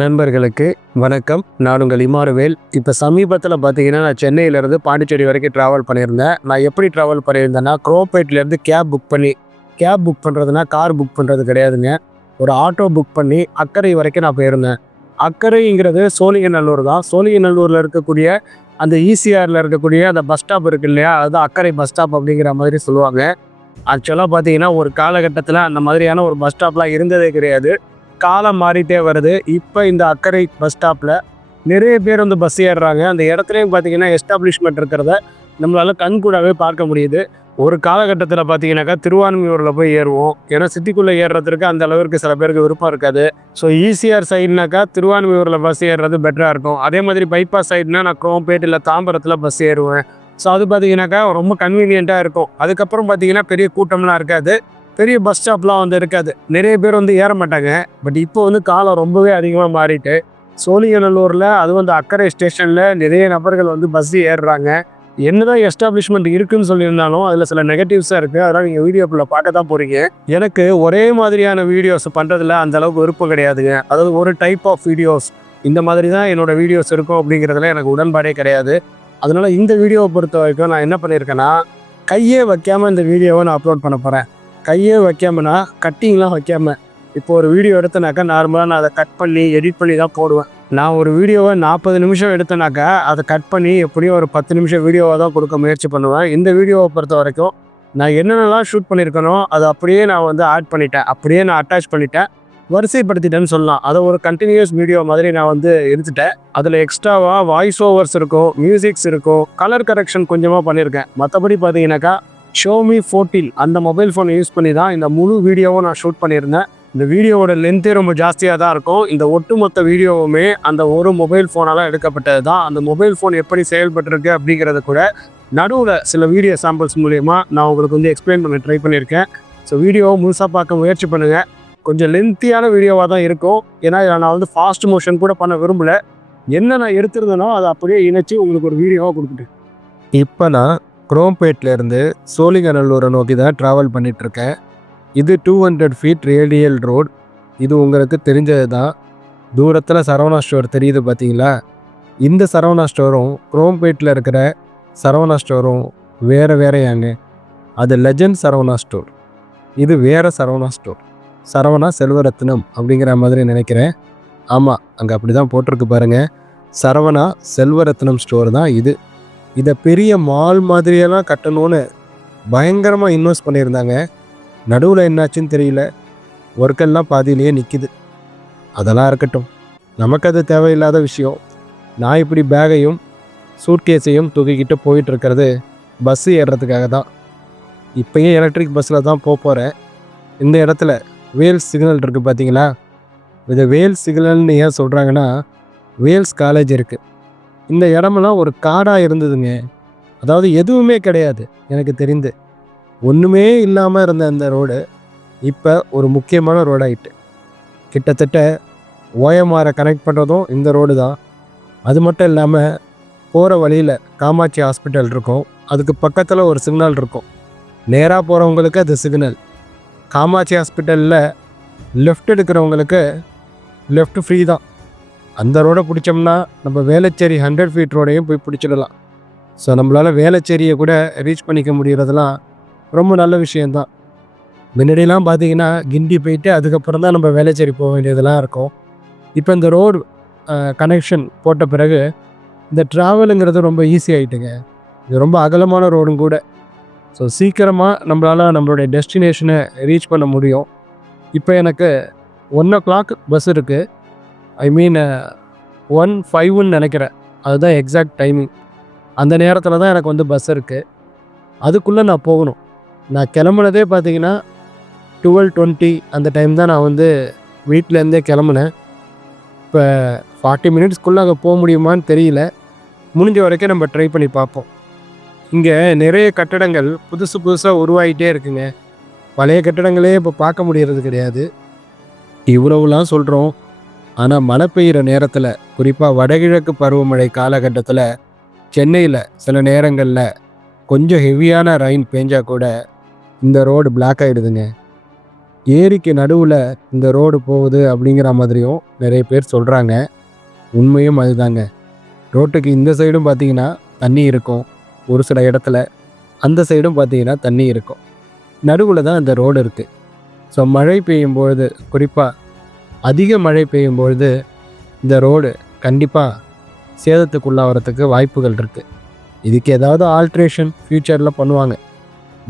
நண்பர்களுக்கு வணக்கம். நான் உங்கள் இமானுவேல். இப்போ சமீபத்தில் பார்த்தீங்கன்னா நான் சென்னையிலேருந்து பாண்டிச்சேரி வரைக்கும் ட்ராவல் பண்ணியிருந்தேன். நான் எப்படி ட்ராவல் பண்ணியிருந்தேன்னா குரோம்பேட்லேருந்து கேப் புக் பண்ணுறதுனா கார் புக் பண்ணுறது கிடையாதுங்க. ஒரு ஆட்டோ புக் பண்ணி அக்கரை வரைக்கும் நான் போயிருந்தேன். அக்கரைங்கிறது சோழிங்கநல்லூர் தான். சோழிங்கநல்லூரில் இருக்கக்கூடிய அந்த ஈசிஆரில் இருக்கக்கூடிய அந்த பஸ் ஸ்டாப் இருக்கு இல்லையா, அதுதான் அக்கரை பஸ் ஸ்டாப் அப்படிங்கிற மாதிரி சொல்லுவாங்க. ஆக்சுவலாக பார்த்தீங்கன்னா ஒரு காலகட்டத்தில் அந்த மாதிரியான ஒரு பஸ் ஸ்டாப்லாம் இருந்ததே கிடையாது. காலம் மாறிட்டே வருது. இப்போ இந்த அக்கரை பஸ் ஸ்டாப்பில் நிறைய பேர் வந்து பஸ் ஏறுறாங்க. அந்த இடத்துலையும் பார்த்தீங்கன்னா எஸ்டாப்ளிஷ்மெண்ட் இருக்கிறத நம்மளால கண்கூடாவே பார்க்க முடியுது. ஒரு காலகட்டத்தில் பார்த்தீங்கன்னாக்கா திருவான்மியூரில் போய் ஏறுவோம். ஏன்னா சிட்டிக்குள்ளே ஏறுறதுக்கு அந்த அளவுக்கு சில பேருக்கு விருப்பம் இருக்காது. ஸோ ஈசிஆர் சைடுனாக்கா திருவான்மியூரில் பஸ் ஏறுறது பெட்டராக இருக்கும். அதே மாதிரி பைபாஸ் சைடுனா நான் குரோம்பேட் இல்லை தாம்பரத்தில் பஸ் ஏறுவேன். ஸோ அது பார்த்தீங்கன்னாக்கா ரொம்ப கன்வீனியண்ட்டாக இருக்கும். அதுக்கப்புறம் பார்த்தீங்கன்னா பெரிய கூட்டம்லாம் இருக்காது. பெரிய பஸ் ஸ்டாப்லாம் வந்து இருக்காது. நிறைய பேர் வந்து ஏற மாட்டாங்க. பட் இப்போ வந்து காலம் ரொம்பவே அதிகமாக மாறிட்டு சோழிங்கநல்லூரில் அதுவும் அந்த அக்கரை ஸ்டேஷனில் நிறைய நபர்கள் வந்து பஸ் ஏறுறாங்க. என்னதான் எஸ்டாப்ளிஷ்மெண்ட் இருக்குன்னு சொல்லியிருந்தாலும் அதில் சில நெகட்டிவ்ஸாக இருக்குது. அதனால் நீங்கள் வீடியோக்குள்ளே பார்க்க தான் போகிறீங்க. எனக்கு ஒரே மாதிரியான வீடியோஸ் பண்ணுறதுல அந்த அளவுக்கு விருப்பம் கிடையாதுங்க. அதாவது ஒரு டைப் ஆஃப் வீடியோஸ் இந்த மாதிரி தான் என்னோடய வீடியோஸ் இருக்கும் அப்படிங்கிறதுல எனக்கு உடன்பாடே கிடையாது. அதனால் இந்த வீடியோவை பொறுத்த வரைக்கும் நான் என்ன பண்ணியிருக்கேன்னா, கையே வைக்காமல் இந்த வீடியோவை நான் அப்லோட் பண்ண போகிறேன். கையே வைக்காமனா கட்டிங்லாம் வைக்காம. இப்போ ஒரு வீடியோ எடுத்தனாக்கா நார்மலாக நான் அதை கட் பண்ணி எடிட் பண்ணி தான் போடுவேன். நான் ஒரு வீடியோவை 40 நிமிஷம் எடுத்தேனாக்கா அதை கட் பண்ணி எப்படியும் ஒரு 10 நிமிஷம் வீடியோவாக தான் கொடுக்க முயற்சி பண்ணுவேன். இந்த வீடியோவை பொறுத்த வரைக்கும் நான் என்னென்னலாம் ஷூட் பண்ணியிருக்கனோ அதை அப்படியே நான் வந்து ஆட் பண்ணிட்டேன். அப்படியே நான் அட்டாச் பண்ணிட்டேன். வரிசைப்படுத்திட்டேன்னு சொல்லலாம். அதை ஒரு கண்டினியூஸ் வீடியோ மாதிரி நான் வந்து எடுத்துட்டேன். அதில் எக்ஸ்ட்ராவாக வாய்ஸ் ஓவர்ஸ் இருக்கும், மியூசிக்ஸ் இருக்கும், கலர் கரெக்ஷன் கொஞ்சமாக பண்ணியிருக்கேன். மற்றபடி பார்த்தீங்கன்னாக்கா ஷோமி 14 அந்த மொபைல் ஃபோனை யூஸ் பண்ணி தான் இந்த முழு வீடியோவும் நான் ஷூட் பண்ணியிருந்தேன். இந்த வீடியோவோட லென்த்தே ரொம்ப ஜாஸ்தியாக தான் இருக்கும். இந்த ஒட்டுமொத்த வீடியோவுமே அந்த ஒரு மொபைல் ஃபோனால் எடுக்கப்பட்டது தான். அந்த மொபைல் ஃபோன் எப்படி செயல்பட்டுருக்கு அப்படிங்கிறத கூட நடுவில் சில வீடியோ சாம்பிள்ஸ் மூலயமா நான் உங்களுக்கு வந்து எக்ஸ்பிளைன் பண்ண ட்ரை பண்ணியிருக்கேன். ஸோ வீடியோவை முழுசாக பார்க்க முயற்சி பண்ணுங்கள். கொஞ்சம் லென்த்தியான வீடியோவாக தான் இருக்கும். ஏன்னா நான் வந்து ஃபாஸ்ட் மோஷன் கூட பண்ண விரும்பலை. என்ன நான் எடுத்திருந்தேனோ அதை அப்படியே இணைச்சி உங்களுக்கு ஒரு வீடியோவாக கொடுத்துட்டேன். இப்போ நான் குரோம்பேட்லேருந்து சோழிங்கநல்லூரை நோக்கி தான் ட்ராவல் பண்ணிகிட்ருக்கேன். இது 200 ஃபீட் ரேடியல் ரோட். இது உங்களுக்கு தெரிஞ்சது தான். தூரத்தில் சரவணா ஸ்டோர் தெரியுது பார்த்தீங்களா? இந்த சரவணா ஸ்டோரும் குரோம்பேட்டில் இருக்கிற சரவணா ஸ்டோரும் வேறையாங்க. அது லெஜண்ட் சரவணா ஸ்டோர். இது வேறு சரவணா ஸ்டோர். சரவணா செல்வரத்னம் அப்படிங்கிற மாதிரி நினைக்கிறேன். ஆமாம், அங்கே அப்படி தான் போட்டிருக்கு பாருங்கள். சரவணா செல்வரத்னம் ஸ்டோர் தான் இது. இதை பெரிய மால் மாதிரியெல்லாம் கட்டணும்னு பயங்கரமாக இன்வெஸ்ட் பண்ணியிருந்தாங்க. நடுவில் என்னாச்சுன்னு தெரியல. ஒர்க்கெல்லாம் பாதியிலேயே நிற்கிது. அதெல்லாம் இருக்கட்டும், நமக்கு அது தேவையில்லாத விஷயம். நான் இப்படி பேகையும் சூட்கேஸையும் தூக்கிக்கிட்டு போயிட்டுருக்கிறது பஸ்ஸு ஏறுறதுக்காக தான். இப்போயே எலக்ட்ரிக் பஸ்ஸில் தான் போகிறேன். இந்த இடத்துல வேல்ஸ் சிக்னல் இருக்குது பார்த்தீங்களா? இதை வேல்ஸ் சிக்னல்னு ஏன் சொல்கிறாங்கன்னா, வேல்ஸ் காலேஜ் இருக்குது. இந்த இடமெல்லாம் ஒரு காடாக இருந்ததுங்க. அதாவது எதுவுமே கிடையாது. எனக்கு தெரிந்து ஒன்றுமே இல்லாமல் இருந்த அந்த ரோடு இப்போ ஒரு முக்கியமான ரோடாகிட்டு. கிட்டத்தட்ட ஓஎம்ஆரை கனெக்ட் பண்ணுறதும் இந்த ரோடு தான். அது மட்டும் இல்லாமல் போகிற வழியில் காமாட்சி ஹாஸ்பிட்டல் இருக்கும். அதுக்கு பக்கத்தில் ஒரு சிக்னல் இருக்கும். நேராக போகிறவங்களுக்கு அது சிக்னல். காமாட்சி ஹாஸ்பிட்டலில் லெஃப்ட் எடுக்கிறவங்களுக்கு லெஃப்ட் ஃப்ரீ தான். அந்த ரோடை பிடிச்சோம்னா நம்ம வேளச்சேரி 100 ஃபீட் ரோடையும் போய் பிடிச்சிடலாம். ஸோ நம்மளால் வேளச்சேரியை கூட ரீச் பண்ணிக்க முடிகிறதுலாம் ரொம்ப நல்ல விஷயந்தான். முன்னாடியெல்லாம் பார்த்தீங்கன்னா கிண்டி போயிட்டு அதுக்கப்புறம் தான் நம்ம வேளச்சேரி போக வேண்டியதெல்லாம் இருக்கும். இப்போ இந்த ரோடு கனெக்ஷன் போட்ட பிறகு இந்த ட்ராவலுங்கிறது ரொம்ப ஈஸி ஆகிட்டுங்க. இது ரொம்ப அகலமான ரோடும் கூட. ஸோ சீக்கிரமாக நம்மளால் நம்மளுடைய டெஸ்டினேஷனை ரீச் பண்ண முடியும். இப்போ எனக்கு 1 o'clock பஸ் இருக்குது. ஐ மீன் 1:05ன்னு நினைக்கிறேன். அதுதான் எக்ஸாக்ட் டைமிங். அந்த நேரத்தில் தான் எனக்கு வந்து பஸ் இருக்குது. அதுக்குள்ளே நான் போகணும். நான் கிளம்புனதே பார்த்தீங்கன்னா 12:20 அந்த டைம் தான் நான் வந்து வீட்டிலேருந்தே கிளம்புனேன். இப்போ 40 மினிட்ஸ்க்குள்ளே அங்கே போக முடியுமான்னு தெரியல. முடிஞ்ச வரைக்கும் நம்ம ட்ரை பண்ணி பார்ப்போம். இங்கே நிறைய கட்டடங்கள் புதுசாக உருவாகிட்டே இருக்குங்க. பழைய கட்டடங்களே இப்போ பார்க்க முடியறது கிடையாது. இவ்வளவுலாம் சொல்கிறோம். ஆனால் மழை பெய்கிற நேரத்தில், குறிப்பாக வடகிழக்கு பருவமழை காலகட்டத்தில் சென்னையில் சில நேரங்களில் கொஞ்சம் ஹெவியான ரெயின் பெஞ்சால் கூட இந்த ரோடு பிளாக் ஆகிடுதுங்க. ஏரிக்கு நடுவில் இந்த ரோடு போகுது அப்படிங்கிற மாதிரியும் நிறைய பேர் சொல்கிறாங்க. உண்மையும் அதுதாங்க. ரோட்டுக்கு இந்த சைடும் பார்த்தீங்கன்னா தண்ணி இருக்கும், ஒரு சில இடத்துல அந்த சைடும் பார்த்தீங்கன்னா தண்ணி இருக்கும். நடுவில் தான் இந்த ரோடு இருக்குது. ஸோ மழை பெய்யும் பொழுது, குறிப்பாக அதிக மழை பெய்யும் பொழுது இந்த ரோடு கண்டிப்பாக சேதத்துக்குள்ளாகிறதுக்கு வாய்ப்புகள் இருக்குது. இதுக்கு ஏதாவது ஆல்ட்ரேஷன் ஃப்யூச்சரில் பண்ணுவாங்க.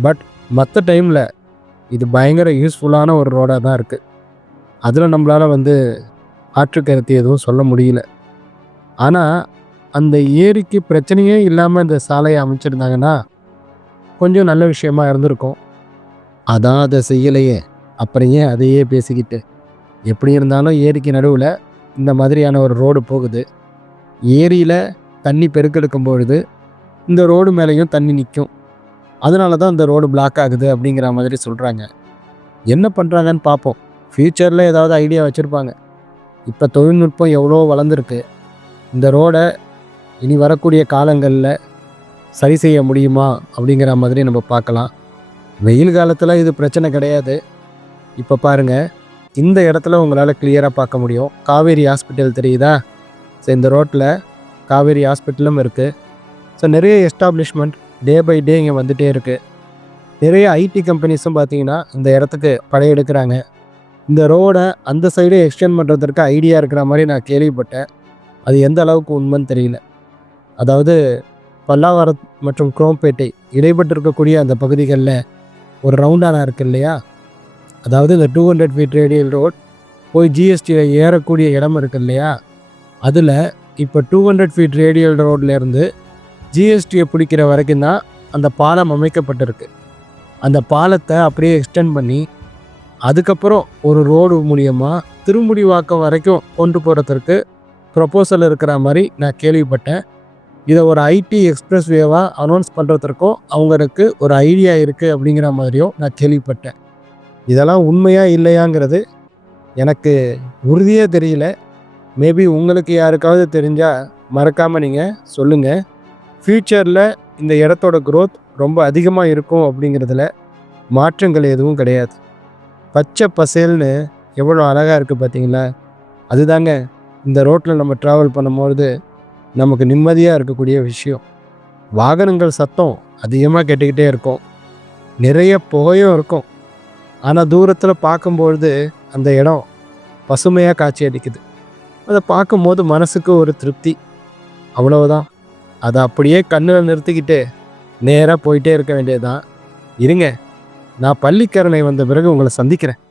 பட் மற்ற டைமில் இது பயங்கர யூஸ்ஃபுல்லான ஒரு ரோடாக தான் இருக்குது. அதில் நம்மளால் ஆற்று கருத்து எதுவும் சொல்ல முடியல. ஆனால் அந்த ஏரிக்கு பிரச்சனையே இல்லாமல் இந்த சாலையை அமைச்சிருந்தாங்கன்னா கொஞ்சம் நல்ல விஷயமா இருந்திருக்கும். அதான் அதை செய்யலையே. அப்புறம் ஏன் அதையே பேசிக்கிட்டு? எப்படி இருந்தாலும் ஏரிக்கு நடுவில் இந்த மாதிரியான ஒரு ரோடு போகுது. ஏரியில் தண்ணி பெருக்கெடுக்கும் பொழுது இந்த ரோடு மேலேயும் தண்ணி நிற்கும். அதனால தான் இந்த ரோடு பிளாக் ஆகுது அப்படிங்கிற மாதிரி சொல்கிறாங்க. என்ன பண்ணுறாங்கன்னு பார்ப்போம். ஃப்யூச்சரில் ஏதாவது ஐடியா வச்சுருப்பாங்க. இப்போ தொழில்நுட்பம் எவ்வளோ வளர்ந்துருக்கு. இந்த ரோடை இனி வரக்கூடிய காலங்களில் சரி செய்ய முடியுமா அப்படிங்கிற மாதிரி நம்ம பார்க்கலாம். வெயில் காலத்தில் இது பிரச்சனை கிடையாது. இப்போ பாருங்கள், இந்த இடத்துல உங்களால் கிளியராக பார்க்க முடியும். காவேரி ஹாஸ்பிட்டல் தெரியுதா? ஸோ இந்த ரோட்டில் காவேரி ஹாஸ்பிட்டலும் இருக்குது. ஸோ நிறைய எஸ்டாப்ளிஷ்மெண்ட் டே பை டே இங்கே வந்துகிட்டே இருக்குது. நிறைய ஐடி கம்பெனிஸும் பார்த்திங்கன்னா இந்த இடத்துக்கு படையெடுக்கிறாங்க. இந்த ரோடை அந்த சைடு எக்ஸ்டெண்ட் பண்ணுறதுக்கு ஐடியா இருக்கிற மாதிரி நான் கேள்விப்பட்டேன். அது எந்த அளவுக்கு உண்மைன்னு தெரியல. அதாவது பல்லாவரம் மற்றும் குரோம்பேட்டை இடைப்பட்டு இருக்கக்கூடிய அந்த பகுதிகளில் ஒரு ரவுண்டானா இருக்குது இல்லையா? அதாவது இந்த 200 ஃபீட் ரேடியல் ரோட் போய் ஜிஎஸ்டியில் ஏறக்கூடிய இடம் இருக்குது இல்லையா? அதில் இப்போ 200 ஃபீட் ரேடியல் ரோட்லேருந்து ஜிஎஸ்டியை பிடிக்கிற வரைக்கும் தான் அந்த பாலம் அமைக்கப்பட்டிருக்கு. அந்த பாலத்தை அப்படியே எக்ஸ்டெண்ட் பண்ணி அதுக்கப்புறம் ஒரு ரோடு மூலியமாக திருமுடிவாக்கம் வரைக்கும் கொண்டு போகிறதுக்கு ப்ரொப்போசல் இருக்கிற மாதிரி நான் கேள்விப்பட்டேன். இதை ஒரு ஐடி எக்ஸ்பிரஸ் வேவாக அனௌன்ஸ் பண்ணுறதுக்கும் அவங்களுக்கு ஒரு ஐடியா இருக்குது அப்படிங்கிற மாதிரியும் நான் கேள்விப்பட்டேன். இதெல்லாம் உண்மையாக இல்லையாங்கிறது எனக்கு உறுதியே தெரியல. மேபி உங்களுக்கு யாருக்காவது தெரிஞ்சால் மறக்காமல் நீங்கள் சொல்லுங்கள். ஃப்யூச்சரில் இந்த இடத்தோட க்ரோத் ரொம்ப அதிகமாக இருக்கும் அப்படிங்கிறதுல மாற்றங்கள் எதுவும் கிடையாது. பச்சை பசேல்னு எவ்வளோ அழகாக இருக்குது பார்த்தீங்களா? அதுதாங்க இந்த ரோட்டில் நம்ம ட்ராவல் பண்ணும்போது நமக்கு நிம்மதியாக இருக்கக்கூடிய விஷயம். வாகனங்கள் சத்தம் அதிகமாக கேட்டுக்கிட்டே இருக்கும், நிறைய புகையும் இருக்கும். ஆனால் தூரத்தில் பார்க்கும்பொழுது அந்த இடம் பசுமையாக காட்சி அளிக்குது. அதை பார்க்கும்போது மனசுக்கு ஒரு திருப்தி, அவ்வளவுதான். அதை அப்படியே கண்ணில் நிறுத்திக்கிட்டு நேராக போயிட்டே இருக்க வேண்டியது தான். இருங்க, நான் பள்ளிக்கரணை வந்த பிறகு உங்களை சந்திக்கிறேன்.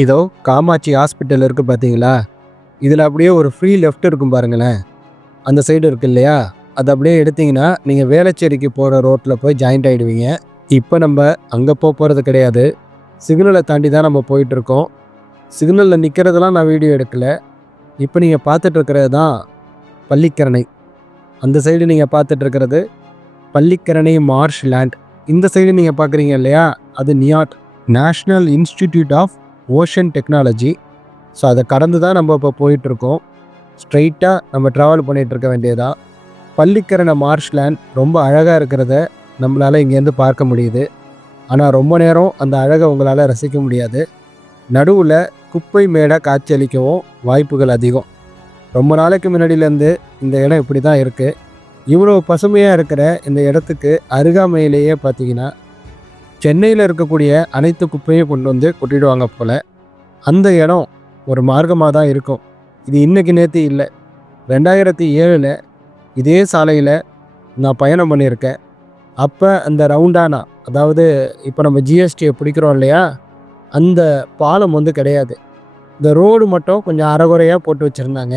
இதோ காமாட்சி ஹாஸ்பிட்டல் இருக்குது பார்த்தீங்களா? இதில் அப்படியே ஒரு ஃப்ரீ லெஃப்ட் இருக்கும் பாருங்களேன். அந்த சைடு இருக்குது இல்லையா? அது அப்படியே எடுத்திங்கன்னா நீங்கள் வேளச்சேரிக்கு போகிற ரோட்டில் போய் ஜாயிண்ட் ஆகிடுவீங்க. இப்போ நம்ம அங்கே போகிறது கிடையாது. சிக்னலை தாண்டி தான் நம்ம போயிட்டுருக்கோம். சிக்னலில் நிற்கிறதெல்லாம் நான் வீடியோ எடுக்கலை. இப்போ நீங்கள் பார்த்துட்ருக்கிறது தான் பள்ளிக்கரணை. அந்த சைடு நீங்கள் பார்த்துட்ருக்கிறது பள்ளிக்கரணை மார்ஷ் லேண்ட். இந்த சைடு நீங்கள் பார்க்குறீங்க இல்லையா? அது NIOT, national institute of ocean technology. So அதை கடந்து தான் நம்ம இப்போ போயிட்டுருக்கோம். ஸ்ட்ரைட்டாக நம்ம ட்ராவல் பண்ணிகிட்ருக்க வேண்டியதான். பள்ளிக்கரணை மார்ஷ் லேண்ட் ரொம்ப அழகாக இருக்கிறத நம்மளால் இங்கேருந்து பார்க்க முடியுது. ஆனால் ரொம்ப நேரம் அந்த அழகை உங்களால் ரசிக்க முடியாது. நடுவில் குப்பை மேடாக காட்சியளிக்கவும் வாய்ப்புகள் அதிகம். ரொம்ப நாளைக்கு முன்னாடியிலேருந்து இந்த இடம் இப்படி தான் இருக்குது. இவ்வளோ பசுமையாக இருக்கிற இந்த இடத்துக்கு அருகாமையிலேயே பார்த்தீங்கன்னா சென்னையில் இருக்கக்கூடிய அனைத்து குப்பையும் கொண்டு வந்து கொட்டிடுவாங்க போல். அந்த இடம் ஒரு மார்க்கமாக தான் இருக்கும். இது இன்றைக்கி நேற்று இல்லை. 2007 இதே சாலையில் நான் பயணம் பண்ணியிருக்கேன். அப்போ அந்த ரவுண்டானா, அதாவது இப்போ நம்ம ஜிஎஸ்டியை பிடிக்கிறோம் இல்லையா, அந்த பாலம் கிடையாது. இந்த ரோடு மட்டும் கொஞ்சம் அரைகுறையாக போட்டு வச்சுருந்தாங்க.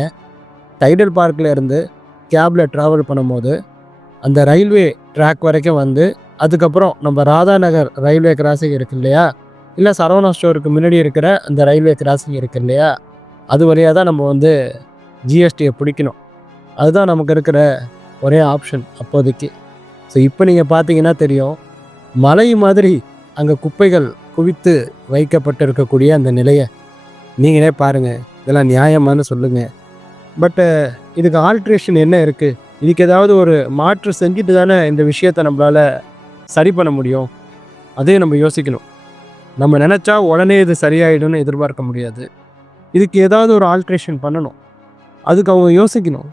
டைடல் பார்க்கில் இருந்து கேபில் ட்ராவல் பண்ணும்போது அந்த ரயில்வே ட்ராக் வரைக்கும் வந்து அதுக்கப்புறம் நம்ம ராதா நகர் ரயில்வே கிராசிங் இருக்கு இல்லையா, இல்லை சரவணா ஸ்டோருக்கு முன்னாடி இருக்கிற அந்த ரயில்வே கிராசிங் இருக்கு இல்லையா, அது வழியாக தான் நம்ம வந்து ஜிஎஸ்டியை பிடிக்கணும். அதுதான் நமக்கு இருக்கிற ஒரே ஆப்ஷன் அப்போதைக்கு. ஸோ இப்போ நீங்கள் பார்த்தீங்கன்னா தெரியும், மலை மாதிரி அங்கே குப்பைகள் குவித்து வைக்கப்பட்டு இருக்கக்கூடிய அந்த நிலையை நீங்களே பாருங்கள். இதெல்லாம் நியாயமானு சொல்லுங்கள். பட்டு இதுக்கு ஆல்ட்ரேஷன் என்ன இருக்குது? இதுக்கு ஏதாவது ஒரு மாற்று செஞ்சுட்டு தானே இந்த விஷயத்தை நம்மளால் சரி பண்ண முடியும். அதையும் நம்ம யோசிக்கணும். நம்ம நினச்சா உடனே இது சரியாயிடும்னு எதிர்பார்க்க முடியாது. இதுக்கு ஏதாவது ஒரு ஆல்ட்ரேஷன் பண்ணணும். அதுக்கு அவங்க யோசிக்கணும்.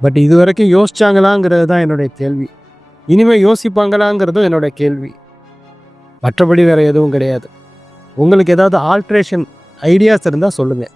பட் இது வரைக்கும் யோசிச்சாங்களாங்கிறது தான் என்னுடைய கேள்வி. இனிமேல் யோசிப்பாங்களாங்கிறதும் என்னோடய கேள்வி. மற்றபடி வேறு எதுவும் கிடையாது. உங்களுக்கு ஏதாவது ஆல்ட்ரேஷன் ஐடியாஸ் இருந்தால் சொல்லுங்கள்.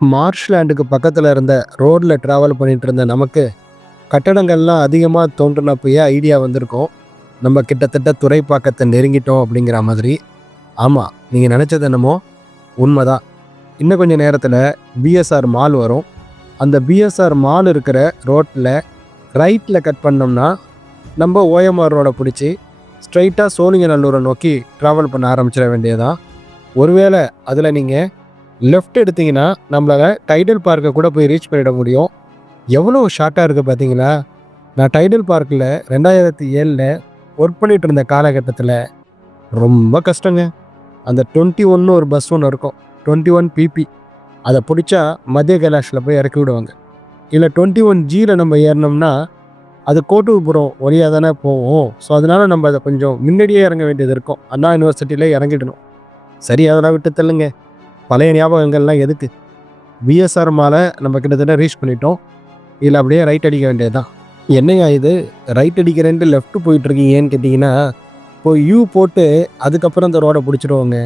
மார்ஷ்லேண்டுக்கு பக்கத்தில் இருந்த ரோடில் ட்ராவல் பண்ணிகிட்டு இருந்த நமக்கு கட்டடங்கள்லாம் அதிகமாக தோன்றினப்பயே ஐடியா வந்திருக்கும், நம்ம கிட்டத்தட்ட துறைப்பாக்கத்தை நெருங்கிட்டோம் அப்படிங்கிற மாதிரி. ஆமாம், நீங்கள் நினச்சது என்னமோ உண்மைதான். இன்னும் கொஞ்சம் நேரத்தில் பிஎஸ்ஆர் மால் வரும். அந்த பிஎஸ்ஆர் மால் இருக்கிற ரோட்டில் ரைட்டில் கட் பண்ணோம்னா நம்ம ஓஎம்ஆர் ரோடை பிடிச்சி ஸ்ட்ரைட்டாக சோழிங்கநல்லூரை நோக்கி ட்ராவல் பண்ண ஆரம்பிச்சிட வேண்டியதான். ஒருவேளை அதில் நீங்கள் லெஃப்ட் எடுத்திங்கன்னா நம்மளால் டைடல் பார்க்கை கூட போய் ரீச் பண்ணிட முடியும். எவ்வளோ ஷார்ட்டாக இருக்குது பார்த்தீங்களா? நான் டைடல் பார்க்கில் 2007 ஒர்க் பண்ணிகிட்டு இருந்த காலகட்டத்தில் ரொம்ப கஷ்டங்க. அந்த 21 ஒரு பஸ் ஒன்று இருக்கும், 21 PP. அதை பிடிச்சா மத்திய கைலாஷில் போய் இறக்கி விடுவாங்க. இல்லை 21Gயில் நம்ம ஏறினோம்னா அது கோட்டூர்புரம் வழியாக தானே போவோம். ஸோ அதனால் நம்ம அதை கொஞ்சம் முன்னாடியே இறங்க வேண்டியது இருக்கும். அண்ணா யூனிவர்சிட்டியில் இறங்கிடணும். சரி, அதெல்லாம் விட்டு தள்ளுங்க. பழைய ஞாபகங்கள்லாம் எதுக்கு? பிஎஸ்ஆர் மாலை நம்ம கிட்டத்தட்ட ரீச் பண்ணிட்டோம். இல்லை அப்படியே ரைட் அடிக்க வேண்டியது தான். என்னையா இது ரைட் அடிக்கிறேன்ட்டு லெஃப்ட் போயிட்டுருக்கீங்கன்னு கேட்டிங்கன்னா, இப்போ யூ போட்டு அதுக்கப்புறம் இந்த ரோடை பிடிச்சிடுவாங்க.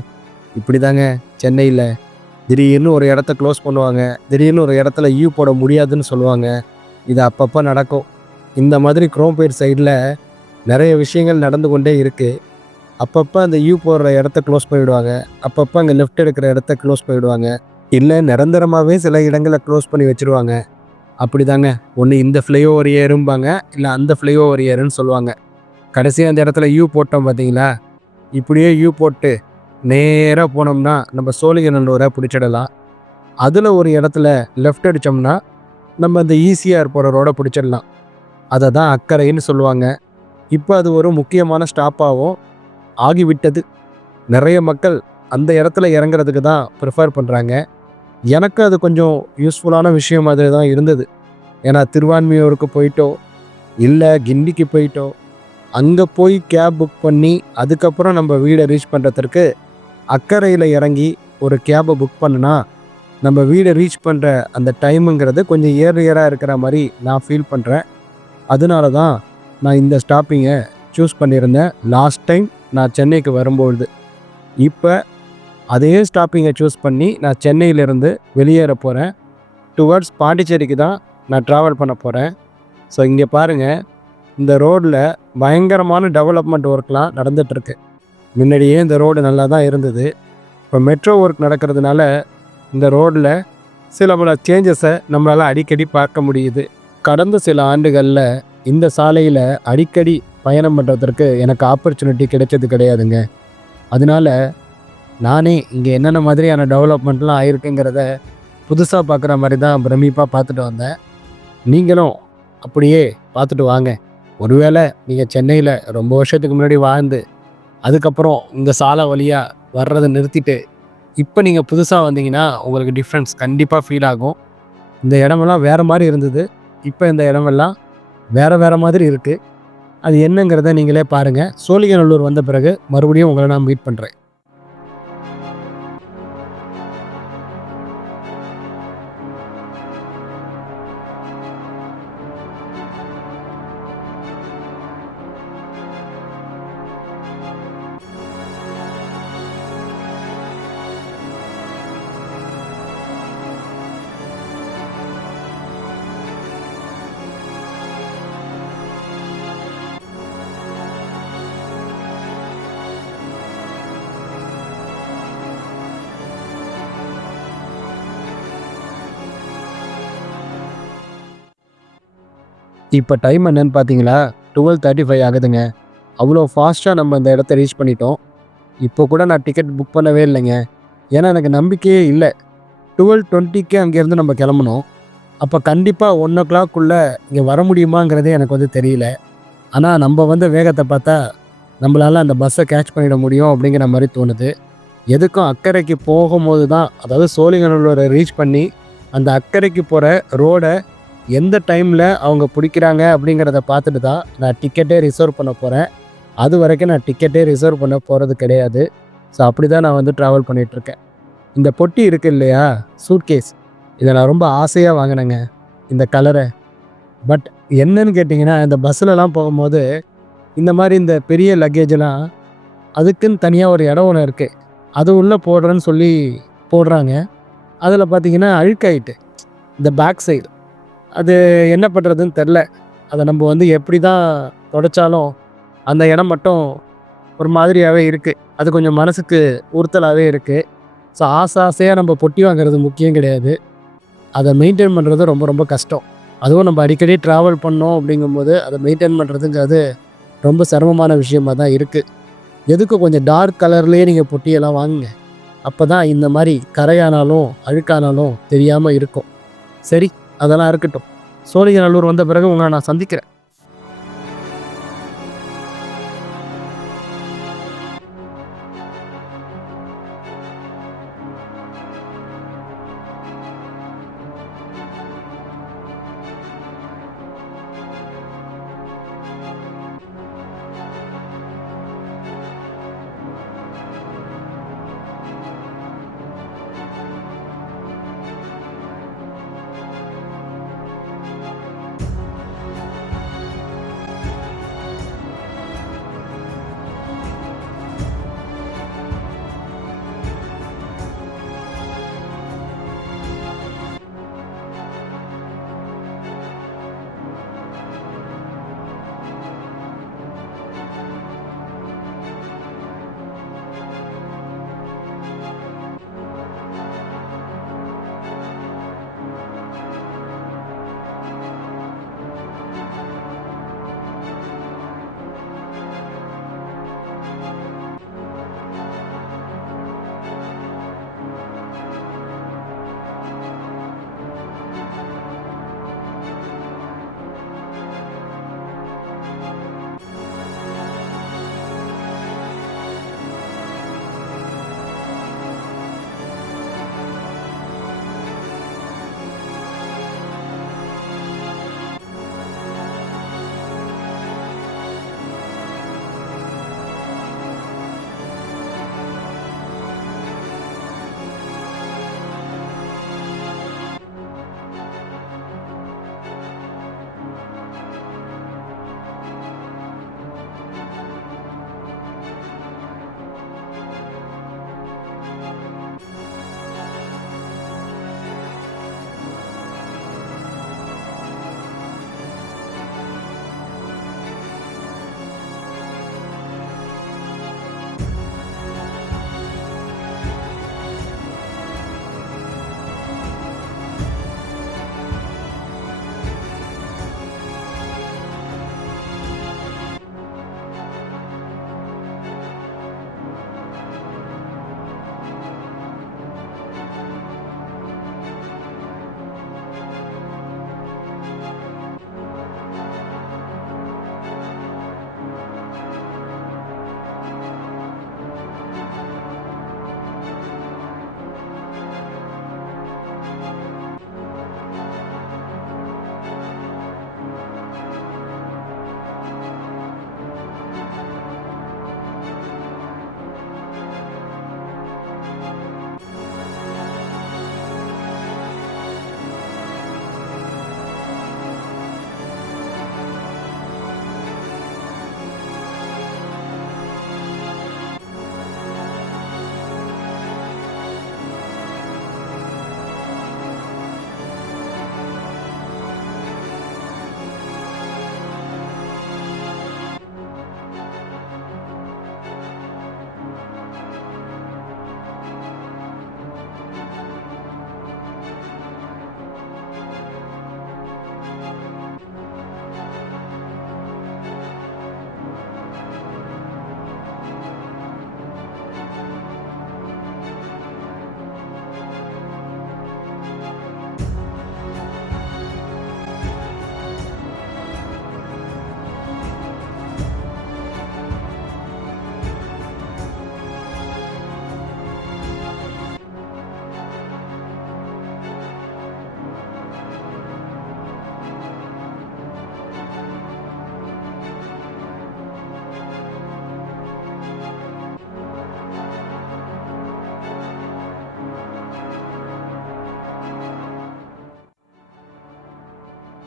இப்படி தாங்க சென்னையில் திடீர்னு ஒரு இடத்த க்ளோஸ் பண்ணுவாங்க, திடீர்னு ஒரு இடத்துல யூ போட முடியாதுன்னு சொல்லுவாங்க. இது அப்பப்போ நடக்கும். இந்த மாதிரி குரோம்பேட் சைடில் நிறைய விஷயங்கள் நடந்து கொண்டே இருக்குது. அப்பப்போ அந்த யூ போடுற இடத்த க்ளோஸ் பண்ணிவிடுவாங்க, அப்பப்போ அங்கே லெஃப்ட் எடுக்கிற இடத்த க்ளோஸ் பண்ணிவிடுவாங்க, இல்லை நிரந்தரமாகவே சில இடங்களை க்ளோஸ் பண்ணி வச்சுருவாங்க. அப்படி தாங்க, ஒன்று இந்த ஃப்ளைஓவர் ஏறும்பாங்க, இல்லை அந்த ஃப்ளைஓவர் ஏறுன்னு சொல்லுவாங்க. கடைசியாக அந்த இடத்துல யூ போட்டோம் பார்த்தீங்களா? இப்படியே யூ போட்டு நேராக போனோம்னா நம்ம சோழிங்கநல்லூரை பிடிச்சிடலாம். அதில் ஒரு இடத்துல லெஃப்ட் அடித்தோம்னா நம்ம அந்த ஈசிஆர் போகிற ரோடை பிடிச்சிடலாம். அதை தான் அக்கரைன்னு சொல்லுவாங்க. இப்போ அது ஒரு முக்கியமான ஸ்டாப்பாகவும் ஆகிவிட்டது. நிறைய மக்கள் அந்த இடத்துல இறங்குறதுக்கு தான் ப்ரிஃபர் பண்ணுறாங்க. எனக்கு அது கொஞ்சம் யூஸ்ஃபுல்லான விஷயம் மாதிரி தான் இருந்தது. ஏன்னா திருவான்மியூருக்கு போயிட்டோ இல்லை கிண்டிக்கு போயிட்டோ அங்கே போய் கேப் புக் பண்ணி அதுக்கப்புறம் நம்ம வீடை ரீச் பண்ணுறதுக்கு அக்கறையில் இறங்கி ஒரு கேபை புக் பண்ணுனா நம்ம வீடை ரீச் பண்ணுற அந்த டைமுங்கிறது கொஞ்சம் ஏர்லியராக இருக்கிற மாதிரி நான் ஃபீல் பண்ணுறேன். அதனால தான் நான் இந்த ஸ்டாப்பிங்கை சூஸ் பண்ணியிருந்தேன் லாஸ்ட் டைம் நான் சென்னைக்கு வரும்பொழுது. இப்போ அதே ஸ்டாப்பிங்கை சூஸ் பண்ணி நான் சென்னையிலேருந்து வெளியேற போகிறேன். டுவர்ட்ஸ் பாண்டிச்சேரிக்கு தான் நான் ட்ராவல் பண்ண போகிறேன். ஸோ இங்கே பாருங்கள், இந்த ரோடில் பயங்கரமான டெவலப்மெண்ட் ஒர்க்லாம் நடந்துகிட்ருக்கு. முன்னாடியே இந்த ரோடு நல்லா தான் இருந்தது. இப்போ மெட்ரோ ஒர்க் நடக்கிறதுனால இந்த ரோடில் சில பல சேஞ்சஸை நம்மளால் அடிக்கடி பார்க்க முடியுது. கடந்த சில ஆண்டுகளில் இந்த சாலையில் அடிக்கடி பயணம் பண்ணுறதுக்கு எனக்கு ஆப்பர்ச்சுனிட்டி கிடைச்சது கிடையாதுங்க. அதனால நானே இங்கே என்னென்ன மாதிரியான டெவலப்மெண்ட்லாம் ஆயிருக்குங்கிறத புதுசாக பார்க்குற மாதிரி தான் பிரமிப்பாக பார்த்துட்டு வந்தேன். நீங்களும் அப்படியே பார்த்துட்டு வாங்க. ஒருவேளை நீங்கள் சென்னையில் ரொம்ப வருஷத்துக்கு முன்னாடி வாழ்ந்து அதுக்கப்புறம் இந்த சாலை வழியாக வர்றதை நிறுத்திட்டு இப்போ நீங்கள் புதுசாக வந்தீங்கன்னா உங்களுக்கு டிஃப்ரென்ஸ் கண்டிப்பாக ஃபீல் ஆகும். இந்த இடமெல்லாம் வேறு மாதிரி இருந்தது. இப்போ இந்த இடமெல்லாம் வேறு மாதிரி இருக்குது. அது என்னங்கிறத நீங்களே பாருங்கள். சோழிங்கநல்லூர் வந்த பிறகு மறுபடியும் உங்களை நான் மீட் பண்ணுறேன். இப்போ டைம் என்னன்னு பார்த்தீங்களா? 12:35 ஆகுதுங்க. அவ்வளோ ஃபாஸ்ட்டாக நம்ம இந்த இடத்த ரீச் பண்ணிட்டோம். இப்போ கூட நான் டிக்கெட் புக் பண்ணவே இல்லைங்க. ஏன்னா எனக்கு நம்பிக்கையே இல்லை. 12:20க்கே அங்கேருந்து நம்ம கிளம்பணும். அப்போ கண்டிப்பாக 1:00 இங்கே வர முடியுமாங்கிறதே எனக்கு வந்து தெரியல. ஆனால் நம்ம வந்த வேகத்தை பார்த்தா நம்மளால் அந்த பஸ்ஸை கேட்ச் பண்ணிட முடியும் அப்படிங்கிற மாதிரி தோணுது. எதுக்கும் அக்கறைக்கு போகும்போது தான், அதாவது சோழிங்கநல்லூரை ரீச் பண்ணி அந்த அக்கறைக்கு போகிற ரோடை எந்த டைமில் அவங்க பிடிக்கிறாங்க அப்படிங்கிறத பார்த்துட்டு தான் நான் டிக்கெட்டே ரிசர்வ் பண்ண போகிறேன். அது வரைக்கும் நான் டிக்கெட்டே ரிசர்வ் பண்ண போகிறது கிடையாது. ஸோ அப்படி தான் நான் வந்து ட்ராவல் பண்ணிகிட்ருக்கேன். இந்த பொட்டி இருக்குது இல்லையா, சூட்கேஸ், இதை நான் ரொம்ப ஆசையாக வாங்கினேங்க இந்த கலரை. பட் என்னன்னு கேட்டிங்கன்னா, இந்த பஸ்ஸிலலாம் போகும்போது இந்த மாதிரி இந்த பெரிய லக்கேஜெலாம் அதுக்குன்னு தனியாக ஒரு இடம் ஒன்று இருக்குது. அது உள்ளே போடுறேன்னு சொல்லி போடுறாங்க. அதில் பார்த்திங்கன்னா அழுக்காயிட்டு இந்த பேக் சைடு. அது என்ன பண்ணுறதுன்னு தெரில. அதை நம்ம வந்து எப்படி தான் தொடச்சாலும் அந்த இடம் மட்டும் ஒரு மாதிரியாகவே இருக்குது. அது கொஞ்சம் மனசுக்கு உறுத்தலாகவே இருக்குது. ஸோ ஆசையாக நம்ம பொட்டி வாங்குறது முக்கியம் கிடையாது. அதை மெயின்டைன் பண்ணுறது ரொம்ப ரொம்ப கஷ்டம். அதுவும் நம்ம அடிக்கடி ட்ராவல் பண்ணோம் அப்படிங்கும்போது அதை மெயின்டைன் பண்ணுறதுங்கிறது ரொம்ப சிரமமான விஷயமாக தான் இருக்குது. எதுக்கு கொஞ்சம் டார்க் கலர்லேயே நீங்கள் பொட்டியெல்லாம் வாங்குங்க. அப்போ தான் இந்த மாதிரி கரையானாலும் அழுக்கானாலும் தெரியாமல் இருக்கும். சரி, அதெல்லாம் இருக்கட்டும். சோழிங்கநல்லூர் வந்த பிறகு உங்களை நான் சந்திக்கிறேன்.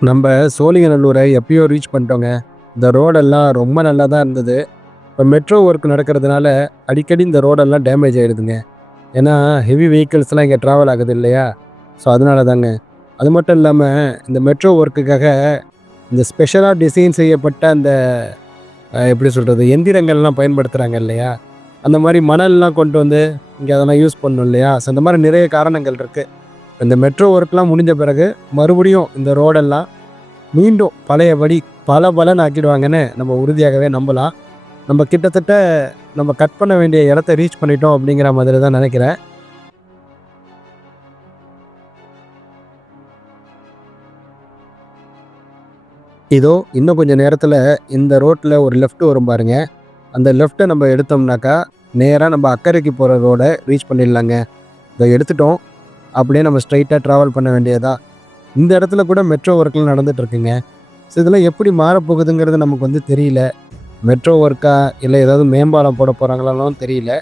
நம்ம சோழிங்கநல்லூரை எப்பயோ ரீச் பண்ணிட்டோங்க. இந்த ரோடெல்லாம் ரொம்ப நல்லா தான் இருந்தது. இப்போ மெட்ரோ ஒர்க் நடக்கிறதுனால அடிக்கடி இந்த ரோடெல்லாம் டேமேஜ் ஆகிடுதுங்க. ஏன்னா ஹெவி வெஹிக்கிள்ஸ்லாம் இங்கே ட்ராவல் ஆகுது இல்லையா? ஸோ அதனால தாங்க. அது மட்டும் இல்லாமல் இந்த மெட்ரோ ஒர்க்குக்காக இந்த ஸ்பெஷலாக டிசைன் செய்யப்பட்ட அந்த எப்படி சொல்கிறது, எந்திரங்கள்லாம் பயன்படுத்துகிறாங்க இல்லையா? அந்த மாதிரி மணல்லாம் கொண்டு வந்து இங்கே அதெல்லாம் யூஸ் பண்ணணும் இல்லையா? ஸோ இந்த மாதிரி நிறைய காரணங்கள் இருக்குது. இந்த மெட்ரோ ஒர்க்லாம் முடிஞ்ச பிறகு மறுபடியும் இந்த ரோடெல்லாம் மீண்டும் பழையபடி பலன்னு ஆக்கிடுவாங்கன்னு நம்ம உறுதியாகவே நம்பலாம். நம்ம கிட்டத்தட்ட நம்ம கட் பண்ண வேண்டிய இடத்த ரீச் பண்ணிட்டோம் அப்படிங்கிற மாதிரி தான் நினைக்கிறேன். இதோ இன்னும் கொஞ்சம் நேரத்தில் இந்த ரோட்டில் ஒரு லெஃப்ட் வரும் பாருங்க. அந்த லெஃப்ட்டை நம்ம எடுத்தோம்னாக்கா நேராக நம்ம அக்கறைக்கு போகிற ரோடை ரீச் பண்ணிடலாங்க. இதை எடுத்துட்டோம். அப்படியே நம்ம ஸ்ட்ரைட்டாக ட்ராவல் பண்ண வேண்டியதா. இந்த இடத்துல கூட மெட்ரோ ஒர்க்லாம் நடந்துகிட்ருக்குங்க. ஸோ இதெல்லாம் எப்படி மாறப்போகுதுங்கிறது நமக்கு வந்து தெரியல. மெட்ரோ ஒர்க்கா இல்லை ஏதாவது மேம்பாலம் போட போகிறாங்களாலும் தெரியல.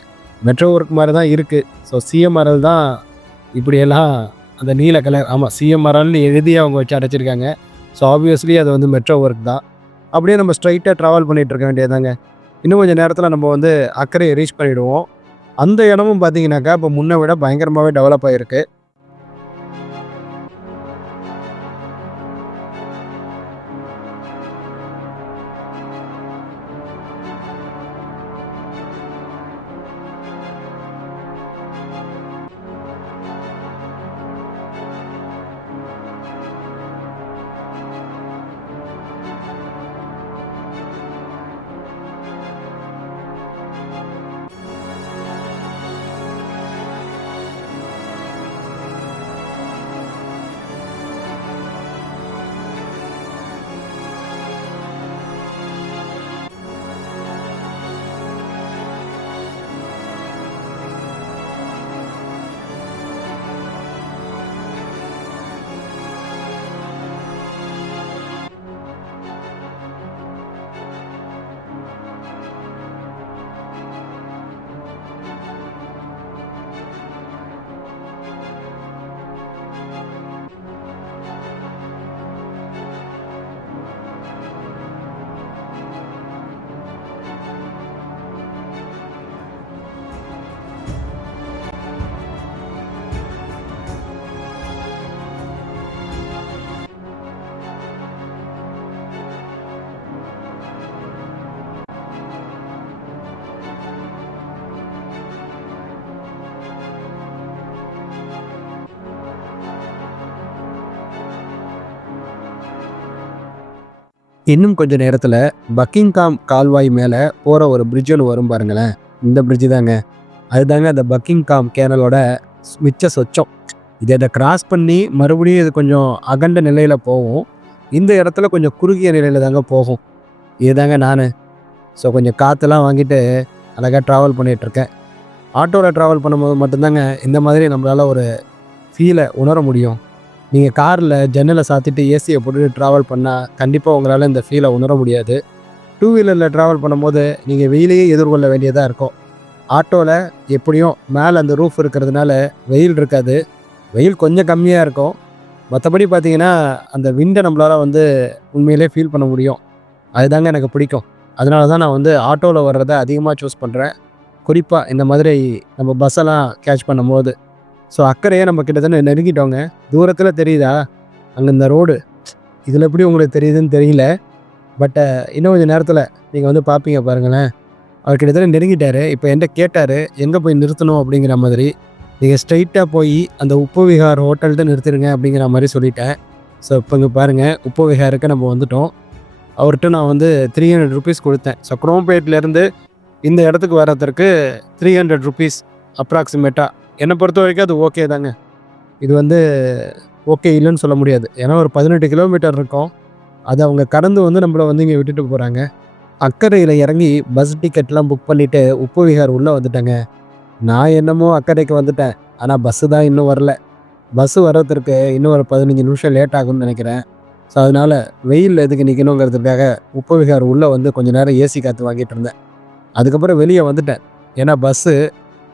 மெட்ரோ ஒர்க் மாதிரி தான் இருக்குது. ஸோ சிஎம்ஆர்எல் தான் இப்படியெல்லாம் அந்த நீல கலர், ஆமாம் சிஎம்ஆர்எல்னு எழுதி அவங்க வச்சு அடைச்சிருக்காங்க. ஸோ ஆப்வியஸ்லி அது வந்து மெட்ரோ ஒர்க் தான். அப்படியே நம்ம ஸ்ட்ரைட்டாக ட்ராவல் பண்ணிகிட்டு இருக்க வேண்டியதாங்க. இன்னும் கொஞ்சம் நேரத்தில் நம்ம வந்து அக்கறையை ரீச் பண்ணிவிடுவோம். அந்த இடமும் பார்த்தீங்கன்னாக்கா இப்போ முன்னை விட பயங்கரமாகவே டெவலப் ஆகிருக்கு. இன்னும் கொஞ்சம் நேரத்தில் பக்கிங்காம் கால்வாய் மேலே போகிற ஒரு பிரிட்ஜ் ஒன்று வரும் பாருங்களேன். இந்த பிரிட்ஜு தாங்க. அதுதாங்க அந்த பக்கிங்காம் கேனலோட மிச்ச சொச்சம். இதை கிராஸ் பண்ணி மறுபடியும் இது கொஞ்சம் அகண்ட நிலையில் போகும். இந்த இடத்துல கொஞ்சம் குறுகிய நிலையில் தாங்க போகும். இதுதாங்க நான். ஸோ கொஞ்சம் காற்றுலாம் வாங்கிட்டு அழகாக ட்ராவல் பண்ணிகிட்ருக்கேன். ஆட்டோவில் ட்ராவல் பண்ணும்போது மட்டும்தாங்க இந்த மாதிரி நம்மளால் ஒரு ஃபீலை உணர முடியும். நீங்கள் காரில் ஜன்னலை சாத்திட்டு ஏசியை போட்டுட்டு ட்ராவல் பண்ணால் கண்டிப்பாக உங்களால் இந்த ஃபீலை உணர முடியாது. டூ வீலரில் ட்ராவல் பண்ணும்போது நீங்கள் வெயிலையே எதிர்கொள்ள வேண்டியதாக இருக்கும். ஆட்டோவில் எப்படியும் மேலே அந்த ரூஃப் இருக்கிறதுனால வெயில் இருக்காது. வெயில் கொஞ்சம் கம்மியாக இருக்கும். மற்றபடி பார்த்திங்கன்னா அந்த விண்டை நம்மளால் வந்து உண்மையிலே ஃபீல் பண்ண முடியும். அதுதாங்க எனக்கு பிடிக்கும். அதனால தான் நான் வந்து ஆட்டோவில் வர்றதை அதிகமாக சூஸ் பண்ணுறேன். குறிப்பாக இந்த மாதிரி நம்ம பஸ்ஸெல்லாம் கேட்ச் பண்ணும்போது. ஸோ அக்கறையே நம்ம கிட்டத்தட்ட நெருங்கிட்டோங்க. தூரத்தில் தெரியுதா அங்கே இந்த ரோடு? இதில் எப்படி உங்களுக்கு தெரியுதுன்னு தெரியல. பட் இன்னும் கொஞ்சம் நேரத்தில் நீங்கள் வந்து பார்ப்பீங்க பாருங்களேன். அவர் கிட்டத்தட்ட நெருங்கிட்டார். இப்போ என்கிட்ட கேட்டார் எங்கே போய் நிறுத்தணும் அப்படிங்கிற மாதிரி. நீங்கள் ஸ்ட்ரைட்டாக போய் அந்த உப்பு விஹார் ஹோட்டல்கிட்ட நிறுத்திடுங்க அப்படிங்கிற மாதிரி சொல்லிட்டேன். ஸோ இப்போ இங்கே பாருங்கள், உப்பு விஹாருக்கு நம்ம வந்துவிட்டோம். அவர்கிட்ட நான் வந்து 300 rupees கொடுத்தேன். ஸோ குரோம்பேட்லேருந்து இந்த இடத்துக்கு வர்றதுக்கு 300 rupees அப்ராக்சிமேட்டாக. என்னை பொறுத்த வரைக்கும் அது ஓகே தாங்க. இது வந்து ஓகே இல்லைன்னு சொல்ல முடியாது. ஏன்னா ஒரு 18 கிலோமீட்டர் இருக்கும். அது அவங்க கடந்து வந்து நம்மளை வந்து இங்கே விட்டுட்டு போகிறாங்க. அக்கறையில் இறங்கி பஸ் டிக்கெட்லாம் புக் பண்ணிவிட்டு உப்பு விஹார் உள்ளே வந்துட்டேங்க. நான் என்னமோ அக்கறைக்கு வந்துட்டேன். ஆனால் பஸ்ஸு தான் இன்னும் வரல. பஸ்ஸு வர்றதுக்கு இன்னும் ஒரு 15 நிமிஷம் லேட் ஆகும்னு நினைக்கிறேன். ஸோ அதனால் வெயிலில் எதுக்கு நிற்கணுங்கிறதுக்காக உப்பு விஹார் உள்ளே வந்து கொஞ்சம் நேரம் ஏசி காற்று வாங்கிட்டு இருந்தேன். அதுக்கப்புறம் வெளியே வந்துட்டேன். ஏன்னா பஸ்ஸு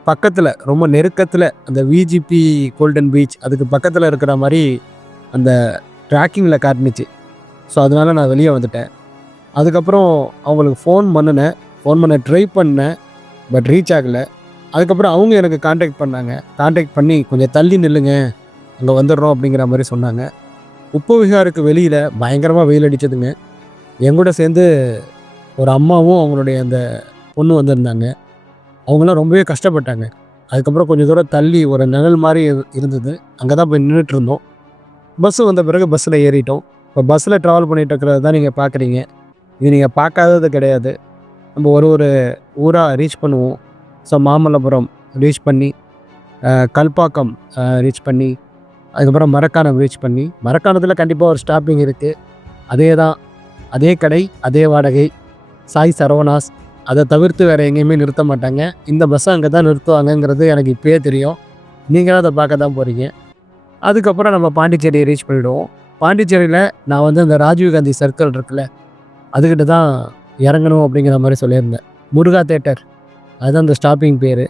பக்கத்தில் ரொம்ப நெருக்கத்தில் அந்த விஜிபி கோல்டன் பீச் அதுக்கு பக்கத்தில் இருக்கிற மாதிரி அந்த ட்ராக்கிங்கில் காட்டுனுச்சு. ஸோ அதனால் நான் வெளியே வந்துட்டேன். அதுக்கப்புறம் அவங்களுக்கு ஃபோன் பண்ண ட்ரை பண்ணேன். பட் ரீச் ஆகலை. அதுக்கப்புறம் அவங்க எனக்கு காண்டாக்ட் பண்ணாங்க. காண்டாக்ட் பண்ணி கொஞ்சம் தள்ளி நில்லுங்க, அங்கே வந்துடுறோம் அப்படிங்கிற மாதிரி சொன்னாங்க. உப்பு விகாருக்கு வெளியில் பயங்கரமாக வெயில் அடித்ததுங்க. என் கூட சேர்ந்து ஒரு அம்மாவும் அவங்களுடைய அந்த பொண்ணு வந்திருந்தாங்க. அவங்களாம் ரொம்பவே கஷ்டப்பட்டாங்க. அதுக்கப்புறம் கொஞ்சம் தூரம் தள்ளி ஒரு நிழல் மாதிரி இருந்தது. அங்கே தான் போய் நின்றுட்டு இருந்தோம். பஸ்ஸு வந்த பிறகு பஸ்ஸில் ஏறிட்டோம். இப்போ பஸ்ஸில் ட்ராவல் பண்ணிகிட்டு இருக்கிறது தான் நீங்கள் பார்க்குறீங்க. இது நீங்கள் பார்க்காதது கிடையாது. நம்ம ஒரு ஊராக ரீச் பண்ணுவோம். ஸோ மாமல்லபுரம் ரீச் பண்ணி, கல்பாக்கம் ரீச் பண்ணி, அதுக்கப்புறம் மரக்காணம் ரீச் பண்ணி, மரக்காணத்தில் கண்டிப்பாக ஒரு ஸ்டாப்பிங் இருக்குது. அதே கடை, அதே வாடகை, சாய் சரவணாஸ். அதை தவிர்த்து வேறு எங்கேயுமே நிறுத்த மாட்டாங்க. இந்த பஸ்ஸை அங்கே தான் நிறுத்துவாங்கங்கிறது எனக்கு இப்போயே தெரியும். நீங்களும் அதை பார்க்க தான் போகிறீங்க. அதுக்கப்புறம் நம்ம பாண்டிச்சேரியை ரீச் பண்ணிவிடுவோம். பாண்டிச்சேரியில் நான் அந்த ராஜீவ்காந்தி சர்க்கிள் இருக்குல்ல, அதுக்கிட்ட தான் இறங்கணும் அப்படிங்கிற மாதிரி சொல்லியிருந்தேன். முருகா தேட்டர், அதுதான் அந்த ஸ்டாப்பிங் பேர்.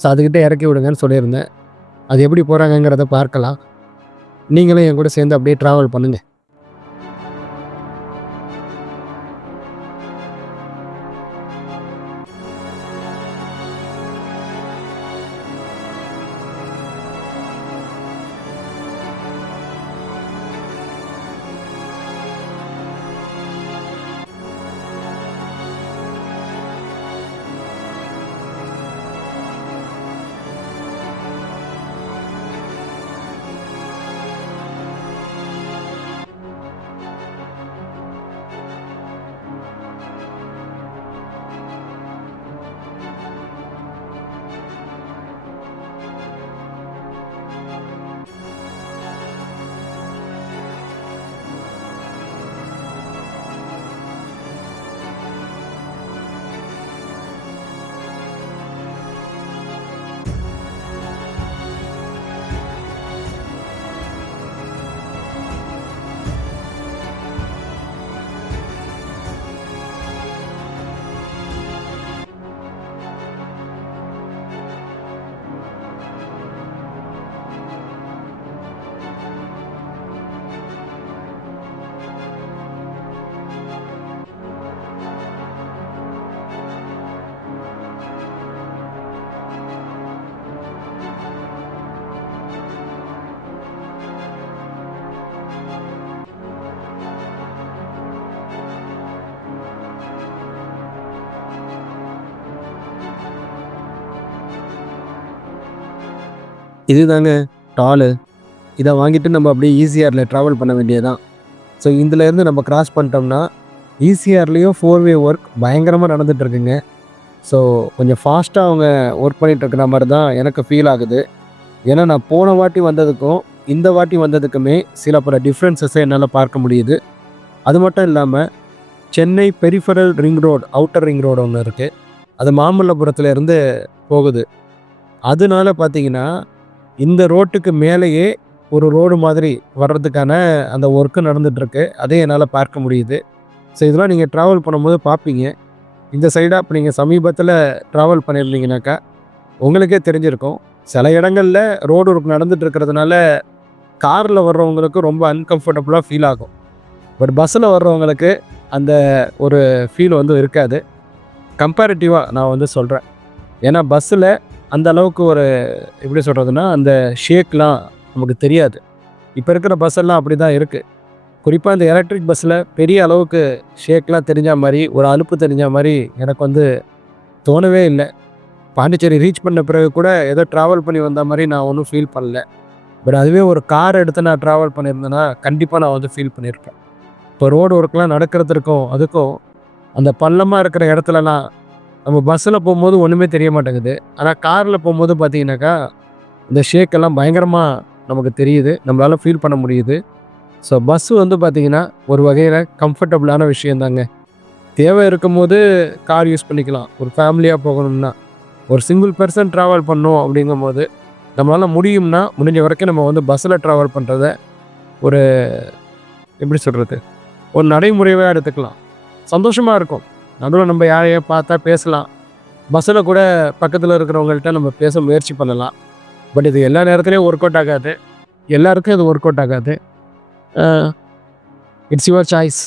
ஸோ அதுக்கிட்ட இறக்கி விடுங்கன்னு சொல்லியிருந்தேன். அது எப்படி போகிறாங்கங்கிறத பார்க்கலாம். நீங்களும் என் கூட சேர்ந்து அப்படியே ட்ராவல் பண்ணுங்கள். இதுதாங்க டாலு. இதை வாங்கிட்டு நம்ம அப்படியே ஈசிஆரில் ட்ராவல் பண்ண வேண்டியதுதான். ஸோ இதுலேருந்து நம்ம கிராஸ் பண்ணிட்டோம்னா ஈசிஆர்லேயும் 4-வே ஒர்க் பயங்கரமாக நடந்துகிட்ருக்குங்க. ஸோ கொஞ்சம் ஃபாஸ்ட்டாக அவங்க ஒர்க் பண்ணிகிட்ருக்கிற மாதிரி தான் எனக்கு ஃபீல் ஆகுது. ஏன்னா நான் போன வாட்டி வந்ததுக்கும் இந்த வாட்டி வந்ததுக்குமே சில பல டிஃப்ரென்சஸை என்னால் பார்க்க முடியுது. அது மட்டும் இல்லாமல் Chennai peripheral ring road, outer ring road ஒன்று இருக்குது. அது மாமல்லபுரத்துலேருந்து போகுது. அதனால பார்த்தீங்கன்னா இந்த ரோட்டுக்கு மேலேயே ஒரு ரோடு மாதிரி வர்றதுக்கான அந்த ஒர்க்கு நடந்துகிட்ருக்கு. அதே என்னால் பார்க்க முடியுது. ஸோ இதெல்லாம் நீங்கள் ட்ராவல் பண்ணும்போது பார்ப்பீங்க. இந்த சைடாக இப்போ நீங்கள் சமீபத்தில் ட்ராவல் பண்ணியிருந்தீங்கனாக்கா உங்களுக்கே தெரிஞ்சிருக்கும். சில இடங்களில் ரோடு ஒர்க் நடந்துட்டு இருக்கிறதுனால காரில் வர்றவங்களுக்கு ரொம்ப அன்கம்ஃபர்டபுளாக ஃபீல் ஆகும். பட் பஸ்ஸில் வர்றவங்களுக்கு அந்த ஒரு ஃபீல் இருக்காது. கம்பேரிட்டிவாக நான் சொல்கிறேன். ஏன்னா பஸ்ஸில் அந்த அளவுக்கு ஒரு எப்படி சொல்கிறதுனா அந்த ஷேக்லாம் நமக்கு தெரியாது. இப்போ இருக்கிற பஸ்ஸெல்லாம் அப்படி தான் இருக்குது. குறிப்பாக இந்த எலக்ட்ரிக் பஸ்ஸில் பெரிய அளவுக்கு ஷேக்லாம் தெரிஞ்ச மாதிரி, ஒரு அலுப்பு தெரிஞ்ச மாதிரி எனக்கு தோணவே இல்லை. பாண்டிச்சேரி ரீச் பண்ண பிறகு கூட ஏதோ ட்ராவல் பண்ணி வந்த மாதிரி நான் ஒன்றும் ஃபீல் பண்ணல. பட் அதுவே ஒரு கார் எடுத்து நான் ட்ராவல் பண்ணியிருந்தேன்னா கண்டிப்பாக நான் ஃபீல் பண்ணியிருப்பேன். இப்போ ரோடு ஒர்க்லாம் நடக்கிறதுக்கும் அதுக்கும் அந்த பள்ளமாக இருக்கிற இடத்துலலாம் நம்ம பஸ்ஸில் போகும்போது ஒன்றுமே தெரிய மாட்டேங்குது. ஆனால் காரில் போகும்போது பார்த்தீங்கன்னாக்கா இந்த ஷேக்கெல்லாம் பயங்கரமாக நமக்கு தெரியுது, நம்மளால் ஃபீல் பண்ண முடியுது. ஸோ பஸ்ஸு பார்த்திங்கன்னா ஒரு வகையில் கம்ஃபர்டபுளான விஷயந்தாங்க. தேவை இருக்கும்போது கார் யூஸ் பண்ணிக்கலாம். ஒரு ஃபேமிலியாக போகணும்னா, ஒரு சிங்கிள் பர்சன் ட்ராவல் பண்ணோம் அப்படிங்கும்போது நம்மளால் முடியும்னா முடிஞ்ச வரைக்கும் நம்ம பஸ்ஸில் ட்ராவல் பண்ணுறத ஒரு எப்படி சொல்கிறது, ஒரு நடைமுறையாக எடுத்துக்கலாம். சந்தோஷமாக இருக்கும். நடுவில் நம்ம யாரையோ பார்த்தா பேசலாம். பஸ்ஸில் கூட பக்கத்தில் இருக்கிறவங்கள்ட்ட நம்ம பேச முயற்சி பண்ணலாம். பட் இது எல்லா நேரத்துலேயும் ஒர்க் அவுட் ஆகாது. எல்லாருக்கும் இது ஒர்க் அவுட் ஆகாது. It's your choice.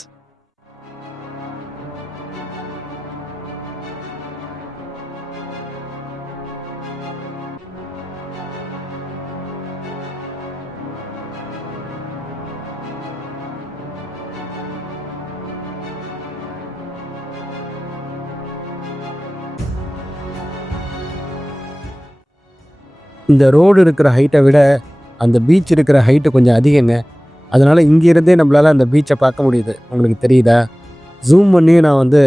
இந்த ரோடு இருக்கிற ஹைட்டை விட அந்த பீச் இருக்கிற ஹைட்டு கொஞ்சம் அதிகங்க. அதனால் இங்கேருந்தே நம்மளால் அந்த பீச்சை பார்க்க முடியுது. உங்களுக்கு தெரியுதா? ஜூம் பண்ணி நான் வந்து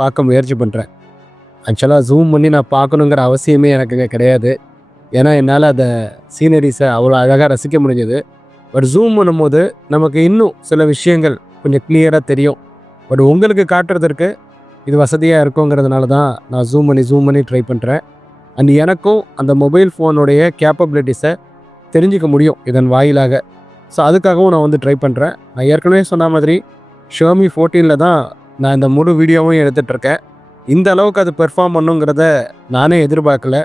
பார்க்க முயற்சி பண்ணுறேன். ஆக்சுவலாக ஜூம் பண்ணி நான் பார்க்கணுங்கிற அவசியமே எனக்கு கிடையாது. ஏன்னா என்னால் அந்த சீனரிஸை அவ்வளோ அழகாக ரசிக்க முடிஞ்சது. பட் ஜூம் பண்ணும்போது நமக்கு இன்னும் சில விஷயங்கள் கொஞ்சம் கிளியராக தெரியும். பட் உங்களுக்கு காட்டுறதற்கு இது வசதியாக இருக்குங்கிறதுனால தான் நான் ஜூம் பண்ணி ட்ரை பண்ணுறேன். அண்ட் எனக்கும் அந்த மொபைல் ஃபோனுடைய கேப்பபிலிட்டிஸை தெரிஞ்சிக்க முடியும் இதன் வாயிலாக. ஸோ அதுக்காகவும் நான் வந்து ட்ரை பண்ணுறேன். நான் ஏற்கனவே சொன்ன மாதிரி Xiaomi 14 தான் நான் இந்த முழு வீடியோவும் எடுத்துகிட்ருக்கேன். இந்த அளவுக்கு அது பெர்ஃபார்ம் பண்ணுங்கிறத நானே எதிர்பார்க்கல.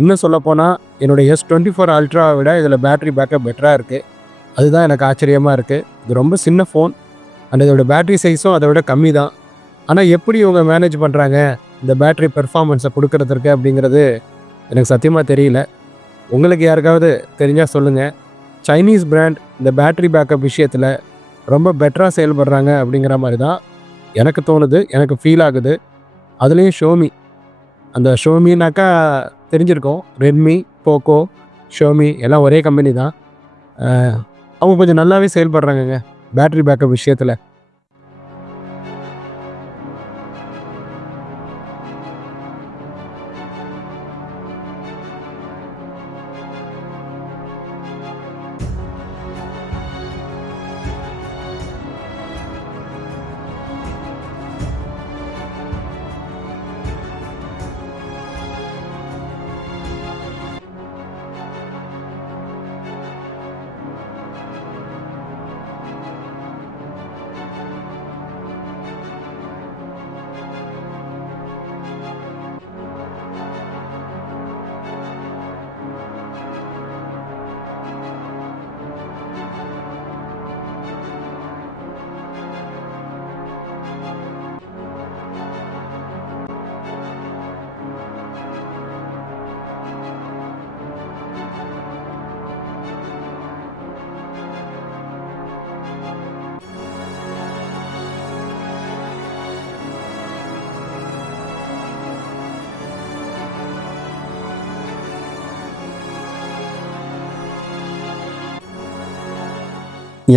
இன்னும் சொல்லப்போனால் என்னோடய S24 Ultraவை விட இதில் பேட்ரி பேக்கப் பெட்டராக இருக்குது. அதுதான் எனக்கு ஆச்சரியமாக இருக்குது. இது ரொம்ப சின்ன ஃபோன் அண்ட் இதோட பேட்ரி சைஸும் அதை விட கம்மி தான். ஆனால் எப்படி இவங்க மேனேஜ் பண்ணுறாங்க இந்த பேட்ரி பெர்ஃபார்மன்ஸை கொடுக்கறதுக்கு அப்படிங்கிறது எனக்கு சத்தியமாக தெரியல. உங்களுக்கு யாருக்காவது தெரிஞ்சால் சொல்லுங்கள். சைனீஸ் பிராண்ட் இந்த பேட்ரி பேக்கப் விஷயத்தில் ரொம்ப பெட்டராக செயல்படுறாங்க அப்படிங்கிற மாதிரி தான் எனக்கு தோணுது, எனக்கு ஃபீல் ஆகுது. அதுலேயும் Xiaomi, அந்த Xiaomiனாக்கா தெரிஞ்சிருக்கோம். ரெட்மி, போக்கோ, Xiaomi எல்லாம் ஒரே கம்பெனி தான். அவங்க கொஞ்சம் நல்லாவே செயல்படுறாங்கங்க பேட்ரி பேக்கப் விஷயத்தில்.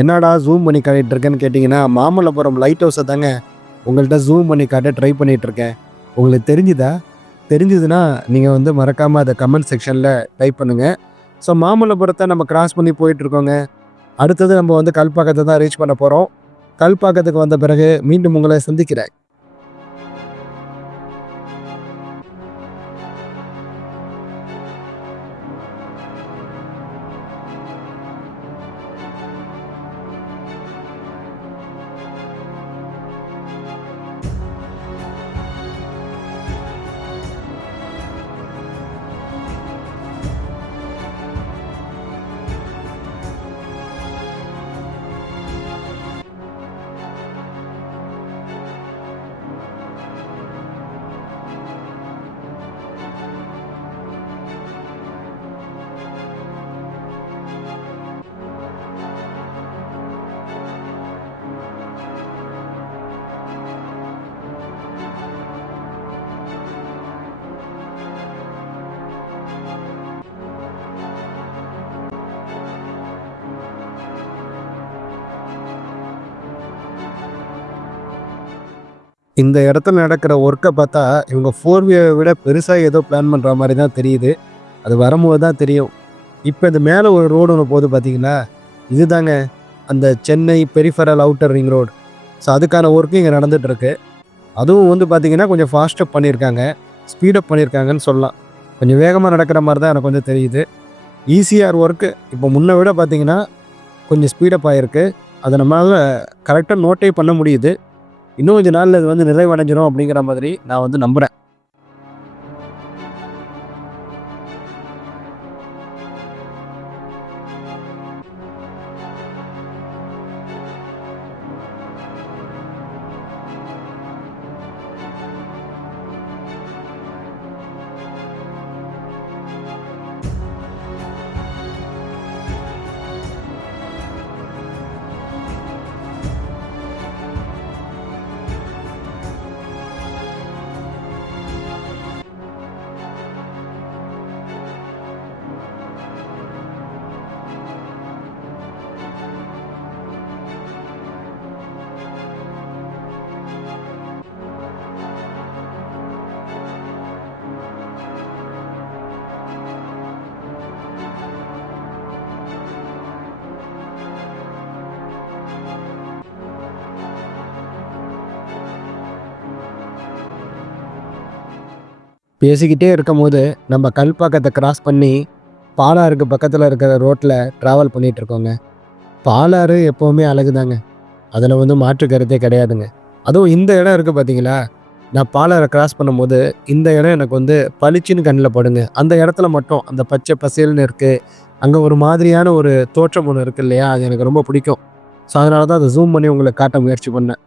என்னடா ஜூம் பண்ணி காட்டிகிட்ருக்கேன்னு கேட்டிங்கன்னா, மாமல்லபுரம் லைட் ஹவுஸை தாங்க உங்கள்கிட்ட ஜூம் பண்ணி காட்ட ட்ரை பண்ணிகிட்ருக்கேன். உங்களுக்கு தெரிஞ்சுதா? தெரிஞ்சுதுன்னா நீங்கள் வந்து மறக்காமல் அதை கமெண்ட் செக்ஷனில் டைப் பண்ணுங்கள். ஸோ மாமல்லபுரத்தை நம்ம கிராஸ் பண்ணி போயிட்டுருக்கோங்க. அடுத்தது நம்ம வந்து கல்பாக்கத்தை தான் ரீச் பண்ண போகிறோம். கல்பாக்கத்துக்கு வந்த பிறகு மீண்டும் உங்களை சந்திக்கிறேன். இந்த இடத்துல நடக்கிற ஒர்க்கை பார்த்தா இவங்க 4Wayவை விட பெருசாக ஏதோ பிளான் பண்ணுற மாதிரி தான் தெரியுது. அது வரும்போது தான் தெரியும். இப்போ இந்த மேலே ஒரு ரோடு ஒன்று போகுது பார்த்தீங்களா, இதுதாங்க அந்த Chennai peripheral outer ring road. So அதுக்கான ஒர்க்கு இங்கே நடந்துகிட்ருக்கு. அதுவும் வந்து பார்த்திங்கன்னா கொஞ்சம் ஃபாஸ்ட்டப் பண்ணியிருக்காங்க, ஸ்பீடப் பண்ணியிருக்காங்கன்னு சொல்லலாம். கொஞ்சம் வேகமாக நடக்கிற மாதிரி தான் எனக்கு கொஞ்சம் தெரியுது. ஈசிஆர் ஒர்க்கு இப்போ முன்னை விட பார்த்திங்கன்னா கொஞ்சம் ஸ்பீடப் ஆகிருக்கு. அதை நம்மளால் கரெக்டாக நோட்டே பண்ண முடியுது. இன்னும் கொஞ்சம் நாளில் இது வந்து நிறைவடைஞ்சிடும் அப்படிங்கிற மாதிரி நான் வந்து நம்புகிறேன். பேசிக்கிட்டே இருக்கும்போது நம்ம கல்பாக்கத்தை கிராஸ் பண்ணி பாலாறுக்கு பக்கத்தில் இருக்கிற ரோட்டில் ட்ராவல் பண்ணிகிட்டு இருக்கோங்க. பாலாறு எப்போவுமே அழகுதாங்க, அதில் வந்து மாற்று கருத்தே கிடையாதுங்க. அதுவும் இந்த இடம் இருக்குது பார்த்தீங்களா, நான் பாலாறை கிராஸ் பண்ணும்போது இந்த இடம் எனக்கு வந்து பளிச்சுன்னு கண்ணில் படுங்க. அந்த இடத்துல மட்டும் அந்த பச்சை பசேல்னு இருக்குது, அங்கே ஒரு மாதிரியான ஒரு தோற்றம் ஒன்று இருக்குது இல்லையா, அது எனக்கு ரொம்ப பிடிக்கும். ஸோ அதனால தான் அதை ஜூம் பண்ணி உங்களுக்கு காட்ட முயற்சி பண்ணேன்.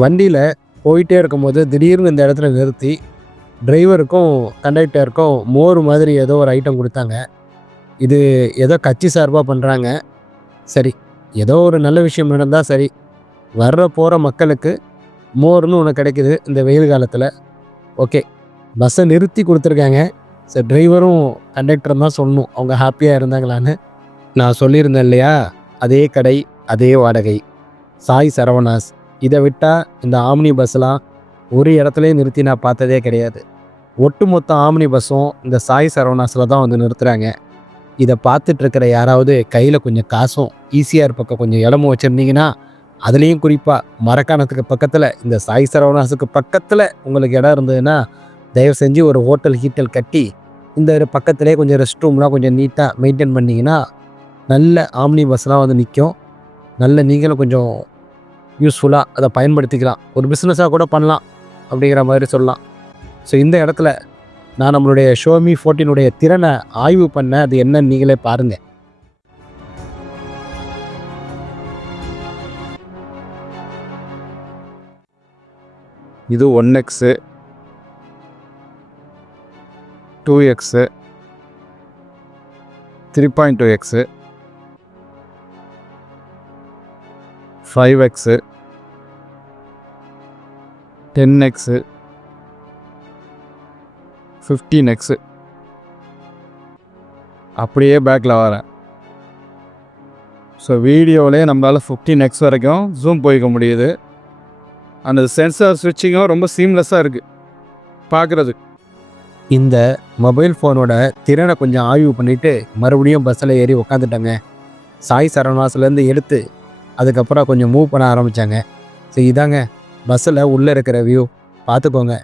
வண்டியில் போயிட்டே இருக்கும்போது திடீர்னு இந்த இடத்துல நிறுத்தி டிரைவருக்கும் கண்டக்டருக்கும் மோர் மாதிரி ஏதோ ஒரு ஐட்டம் கொடுத்தாங்க. இது ஏதோ கட்சி சார்பாக பண்ணுறாங்க. சரி, ஏதோ ஒரு நல்ல விஷயம் நடந்தால் சரி. வர்ற போகிற மக்களுக்கு மோர்னு ஒன்று கிடைக்குது இந்த வெயில் காலத்தில். ஓகே, பஸ்ஸை நிறுத்தி கொடுத்துருக்காங்க. சரி, டிரைவரும் கண்டக்டரும் தான் சொல்லணும் அவங்க ஹாப்பியாக இருந்தாங்களான்னு. நான் சொல்லியிருந்தேன் இல்லையா, அதே கடை அதே வாடகை, சாய் சரவணாஸ். இதை விட்டால் இந்த ஆம்னி பஸ்ஸெலாம் ஒரு இடத்துலையும் நிறுத்தி நான் பார்த்ததே கிடையாது. ஒட்டுமொத்த ஆம்னி பஸ்ஸும் இந்த சாய் சரவணாஸில் தான் வந்து நிறுத்துகிறாங்க. இதை பார்த்துட்ருக்கிற யாராவது கையில் கொஞ்சம் காசும் ஈஸியாக பக்கம் கொஞ்சம் இடமும் வச்சுருந்தீங்கன்னா, அதுலேயும் குறிப்பாக மரக்காணத்துக்கு பக்கத்தில் இந்த சாய் சரவணாஸுக்கு பக்கத்தில் உங்களுக்கு இடம் இருந்ததுன்னா தயவு செஞ்சு ஒரு ஹோட்டல் ஹீட்டல் கட்டி இந்த பக்கத்துலேயே கொஞ்சம் ரெஸ்ட் ரூம்லாம் கொஞ்சம் நீட்டாக மெயின்டைன் பண்ணிங்கன்னா நல்ல ஆம்னி பஸ்லாம் வந்து நிற்கும். நல்ல நீங்களும் கொஞ்சம் யூஸ்ஃபுல்லாக அதை பயன்படுத்திக்கலாம், ஒரு பிஸ்னஸாக கூட பண்ணலாம் அப்படிங்கிற மாதிரி சொல்லலாம். ஸோ இந்த இடத்துல நான் நம்மளுடைய ஷோமி 14 திறனை ஆய்வு பண்ண, அது என்னன்னு நீங்களே பாருங்கள். இது 1x 2x 3.2x 5x 10x 15x. அப்படியே பேக்கில் வரேன். ஸோ வீடியோவிலே நம்மளால் 15x வரைக்கும் ஜூம் போய்க்க முடியுது. அந்த சென்சார் ஸ்விட்சிங்கும் ரொம்ப சீம்லெஸ்ஸாக இருக்குது பார்க்குறது. இந்த மொபைல் ஃபோனோட திறனை கொஞ்சம் ஆய்வு பண்ணிவிட்டு மறுபடியும் பஸ்ஸில் ஏறி உக்காந்துட்டாங்க. சாய் சரவணாஸ்லேருந்து எடுத்து அதுக்கப்புறம் கொஞ்சம் மூவ் பண்ண ஆரம்பித்தாங்க. ஸோ இதாங்க பஸ்ஸில் உள்ளே இருக்கிற வியூ, பார்த்துக்கோங்க.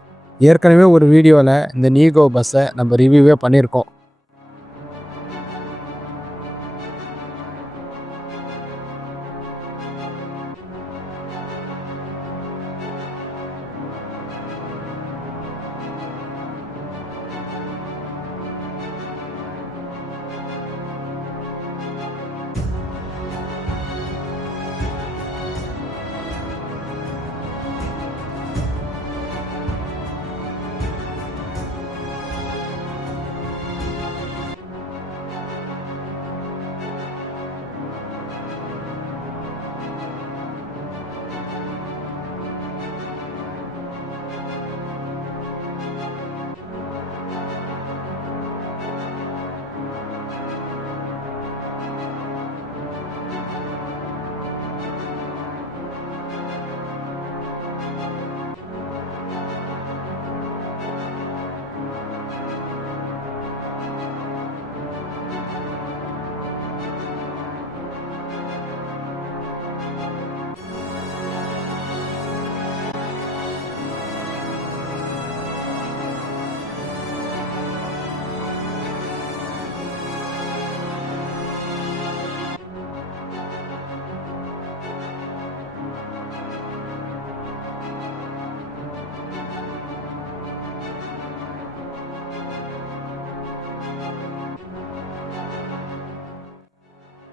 ஏற்கனவே ஒரு வீடியோவில் இந்த நீகோ பஸ்ஸை நம்ம ரிவ்யூவே பண்ணியிருக்கோம்.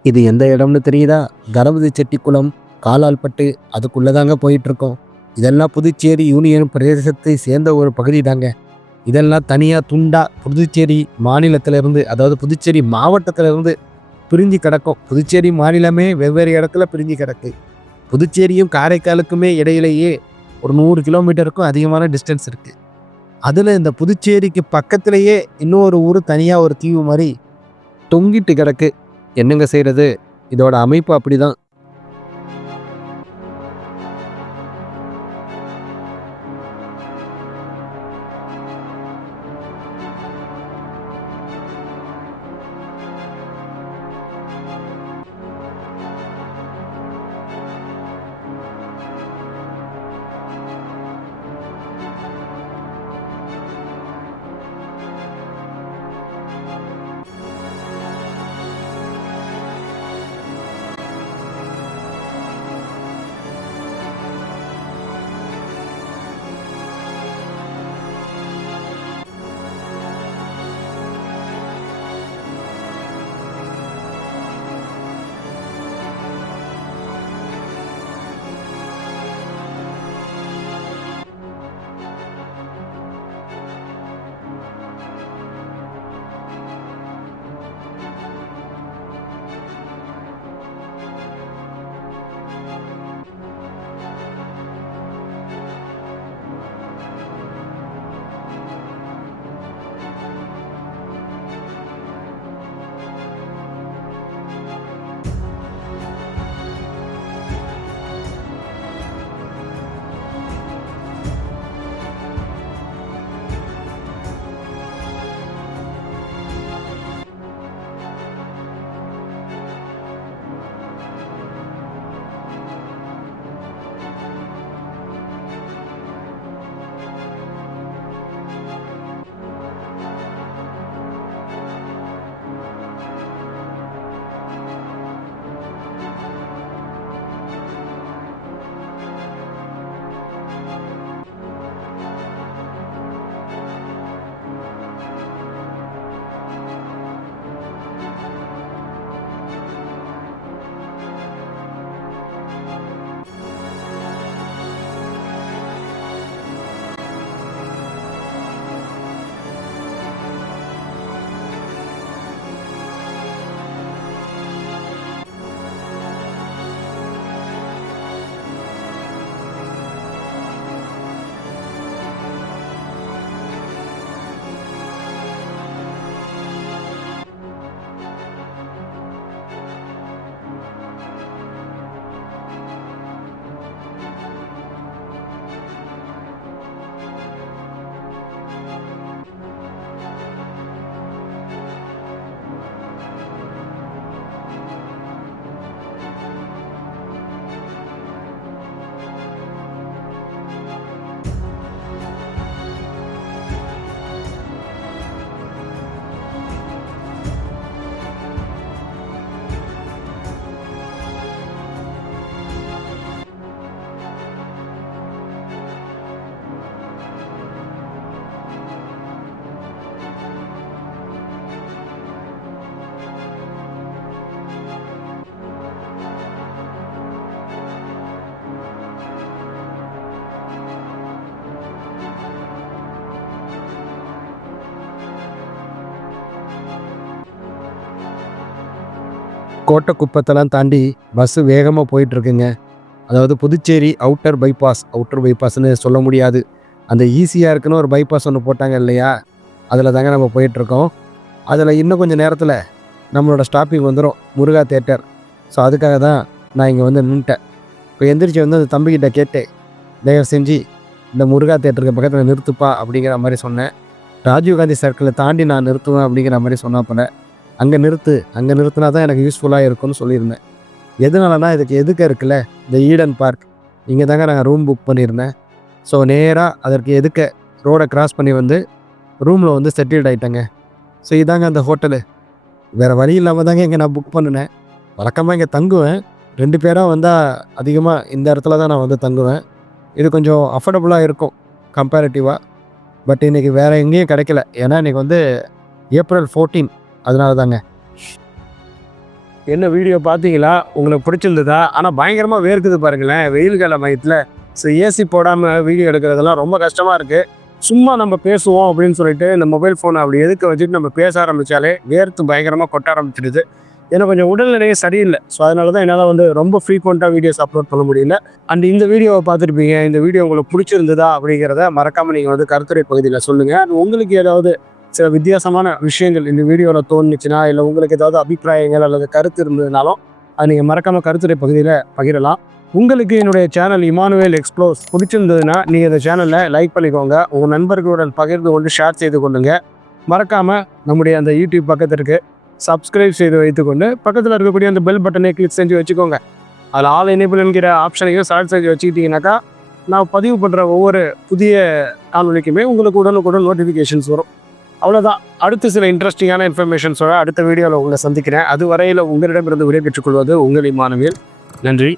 இது எந்த இடம்னு தெரியுதா? கணபதி செட்டிக்குளம், காலால்பட்டு, அதுக்குள்ளே தாங்க போயிட்டுருக்கோம். இதெல்லாம் புதுச்சேரி யூனியன் பிரதேசத்தை சேர்ந்த ஒரு பகுதி தாங்க. இதெல்லாம் தனியாக துண்டா புதுச்சேரி மாநிலத்திலிருந்து, அதாவது புதுச்சேரி மாவட்டத்திலிருந்து பிரிஞ்சு கிடக்கும். புதுச்சேரி மாநிலமே வெவ்வேறு இடத்துல பிரிஞ்சு கிடக்கு. புதுச்சேரியும் காரைக்காலுக்குமே இடையிலேயே ஒரு 100 கிலோமீட்டருக்கும் அதிகமான டிஸ்டன்ஸ் இருக்குது. அதில் இந்த புதுச்சேரிக்கு பக்கத்திலேயே இன்னொரு ஊர் தனியாக ஒரு தீவு மாதிரி தொங்கிட்டு கிடக்கு. என்னங்க செய்கிறது, இதோட அமைப்பு அப்படி தான். கோட்டக்குப்பத்தெல்லாம் தாண்டி பஸ்ஸு வேகமாக போயிட்டுருக்குங்க. அதாவது புதுச்சேரி அவுட்டர் பைபாஸ்ன்னு சொல்ல முடியாது. அந்த ஈஸியாக இருக்குன்னு ஒரு பைபாஸ் ஒன்று போட்டாங்க இல்லையா, அதில் தாங்க நம்ம போயிட்டுருக்கோம். அதில் இன்னும் கொஞ்சம் நேரத்தில் நம்மளோட ஸ்டாப்பிங் வந்துடும், முருகா தேட்டர். ஸோ அதுக்காக தான் நான் இங்கே வந்து நின்றுட்டேன். இப்போ எந்திரிச்சு வந்து அந்த தம்பிக்கிட்ட கேட்டேன், தயவு செஞ்சு இந்த முருகா தேட்டருக்கு பக்கத்தில் நிறுத்துப்பா அப்படிங்கிற மாதிரி சொன்னேன். ராஜீவ்காந்தி சர்க்கிளை தாண்டி நான் நிறுத்துவேன் அப்படிங்கிற மாதிரி சொன்னாப்புல. அங்கே நிறுத்தினா தான் எனக்கு யூஸ்ஃபுல்லாக இருக்கும்னு சொல்லியிருந்தேன். எதனாலனா இதுக்கு எதுக்க இருக்குல்ல இந்த ஈடன் பார்க், இங்கே தாங்க நாங்கள் ரூம் புக் பண்ணியிருந்தேன். ஸோ நேராக அதற்கு எதுக்க ரோடை கிராஸ் பண்ணி வந்து ரூமில் வந்து செட்டில்ட் ஆகிட்டேங்க. ஸோ இதாங்க அந்த ஹோட்டலு. வேறு வழி இல்லாமல் தாங்க இங்கே நான் புக் பண்ணினேன். வழக்கமாக இங்கே தங்குவேன், 2 பேராக வந்தால் அதிகமாக இந்த இடத்துல தான் நான் வந்து தங்குவேன். இது கொஞ்சம் அஃபோர்டபுளாக இருக்கும் கம்பேரிட்டிவாக. பட் இன்றைக்கி வேறு எங்கேயும் கிடைக்கல, ஏன்னா இன்றைக்கி வந்து April 14, அதனால தாங்க. என்ன வீடியோ பார்த்தீங்களா? உங்களுக்கு பிடிச்சிருந்ததா? ஆனால் பயங்கரமாக வேர்க்குது பாருங்களேன் வெயில் கால மயத்தில். ஸோ ஏசி போடாமல் வீடியோ எடுக்கிறதெல்லாம் ரொம்ப கஷ்டமாக இருக்குது. சும்மா நம்ம பேசுவோம் அப்படின்னு சொல்லிட்டு இந்த மொபைல் ஃபோனை அப்படி எதுக்க வச்சுட்டு நம்ம பேச ஆரம்பித்தாலே வேர்த்து பயங்கரமாக கொட்ட ஆரம்பிச்சிடுது. ஏன்னா கொஞ்சம் உடல்நிலையே சரியில்லை. ஸோ அதனால தான் என்னால் ரொம்ப ஃப்ரீக்வெண்ட்டாக வீடியோஸ் அப்லோட் பண்ண முடியல. அண்ட் இந்த வீடியோவை பார்த்துருப்பீங்க. இந்த வீடியோ உங்களுக்கு பிடிச்சிருந்ததா அப்படிங்கிறத மறக்காமல் நீங்கள் கருத்துரை பகுதியில் சொல்லுங்கள். அது உங்களுக்கு ஏதாவது சில வித்தியாசமான விஷயங்கள் இந்த வீடியோவில் தோணுச்சுன்னா, இல்லை உங்களுக்கு ஏதாவது அபிப்பிராயங்கள் அல்லது கருத்து இருந்ததுனாலும் அது நீங்கள் மறக்காமல் கருத்துரை பகுதியில் பகிரலாம். உங்களுக்கு என்னுடைய சேனல் இமானுவேல் எக்ஸ்ப்ளோர்ஸ் பிடிச்சிருந்ததுன்னா நீங்கள் இந்த சேனலை லைக் பண்ணிக்கோங்க. உங்கள் நண்பர்களுடன் பகிர்ந்து கொண்டு ஷேர் செய்து கொள்ளுங்க. மறக்காமல் நம்முடைய அந்த யூடியூப் பக்கத்திற்கு சப்ஸ்கிரைப் செய்து வைத்துக்கொண்டு பக்கத்தில் இருக்கக்கூடிய அந்த பெல் பட்டனை கிளிக் செஞ்சு வச்சுக்கோங்க. அதில் ஆல் எனேபிள் என்கிற ஆப்ஷனையும் செலக்ட் செஞ்சு வச்சுக்கிட்டிங்கனாக்கா நான் பதிவு பண்ணுற ஒவ்வொரு புதிய காணொலிக்குமே உங்களுக்கு உடனுக்குடன் நோட்டிஃபிகேஷன்ஸ் வரும். அவ்வளோதான். அடுத்து சில இன்ட்ரெஸ்டிங்கான இன்ஃபர்மேஷன்ஸோட அடுத்த வீடியோவில் உங்களை சந்திக்கிறேன். அது வரையில் உங்களிடமிருந்து விடைபெற்றுக் கொள்வது உங்கள் இமானுவேல். நன்றி.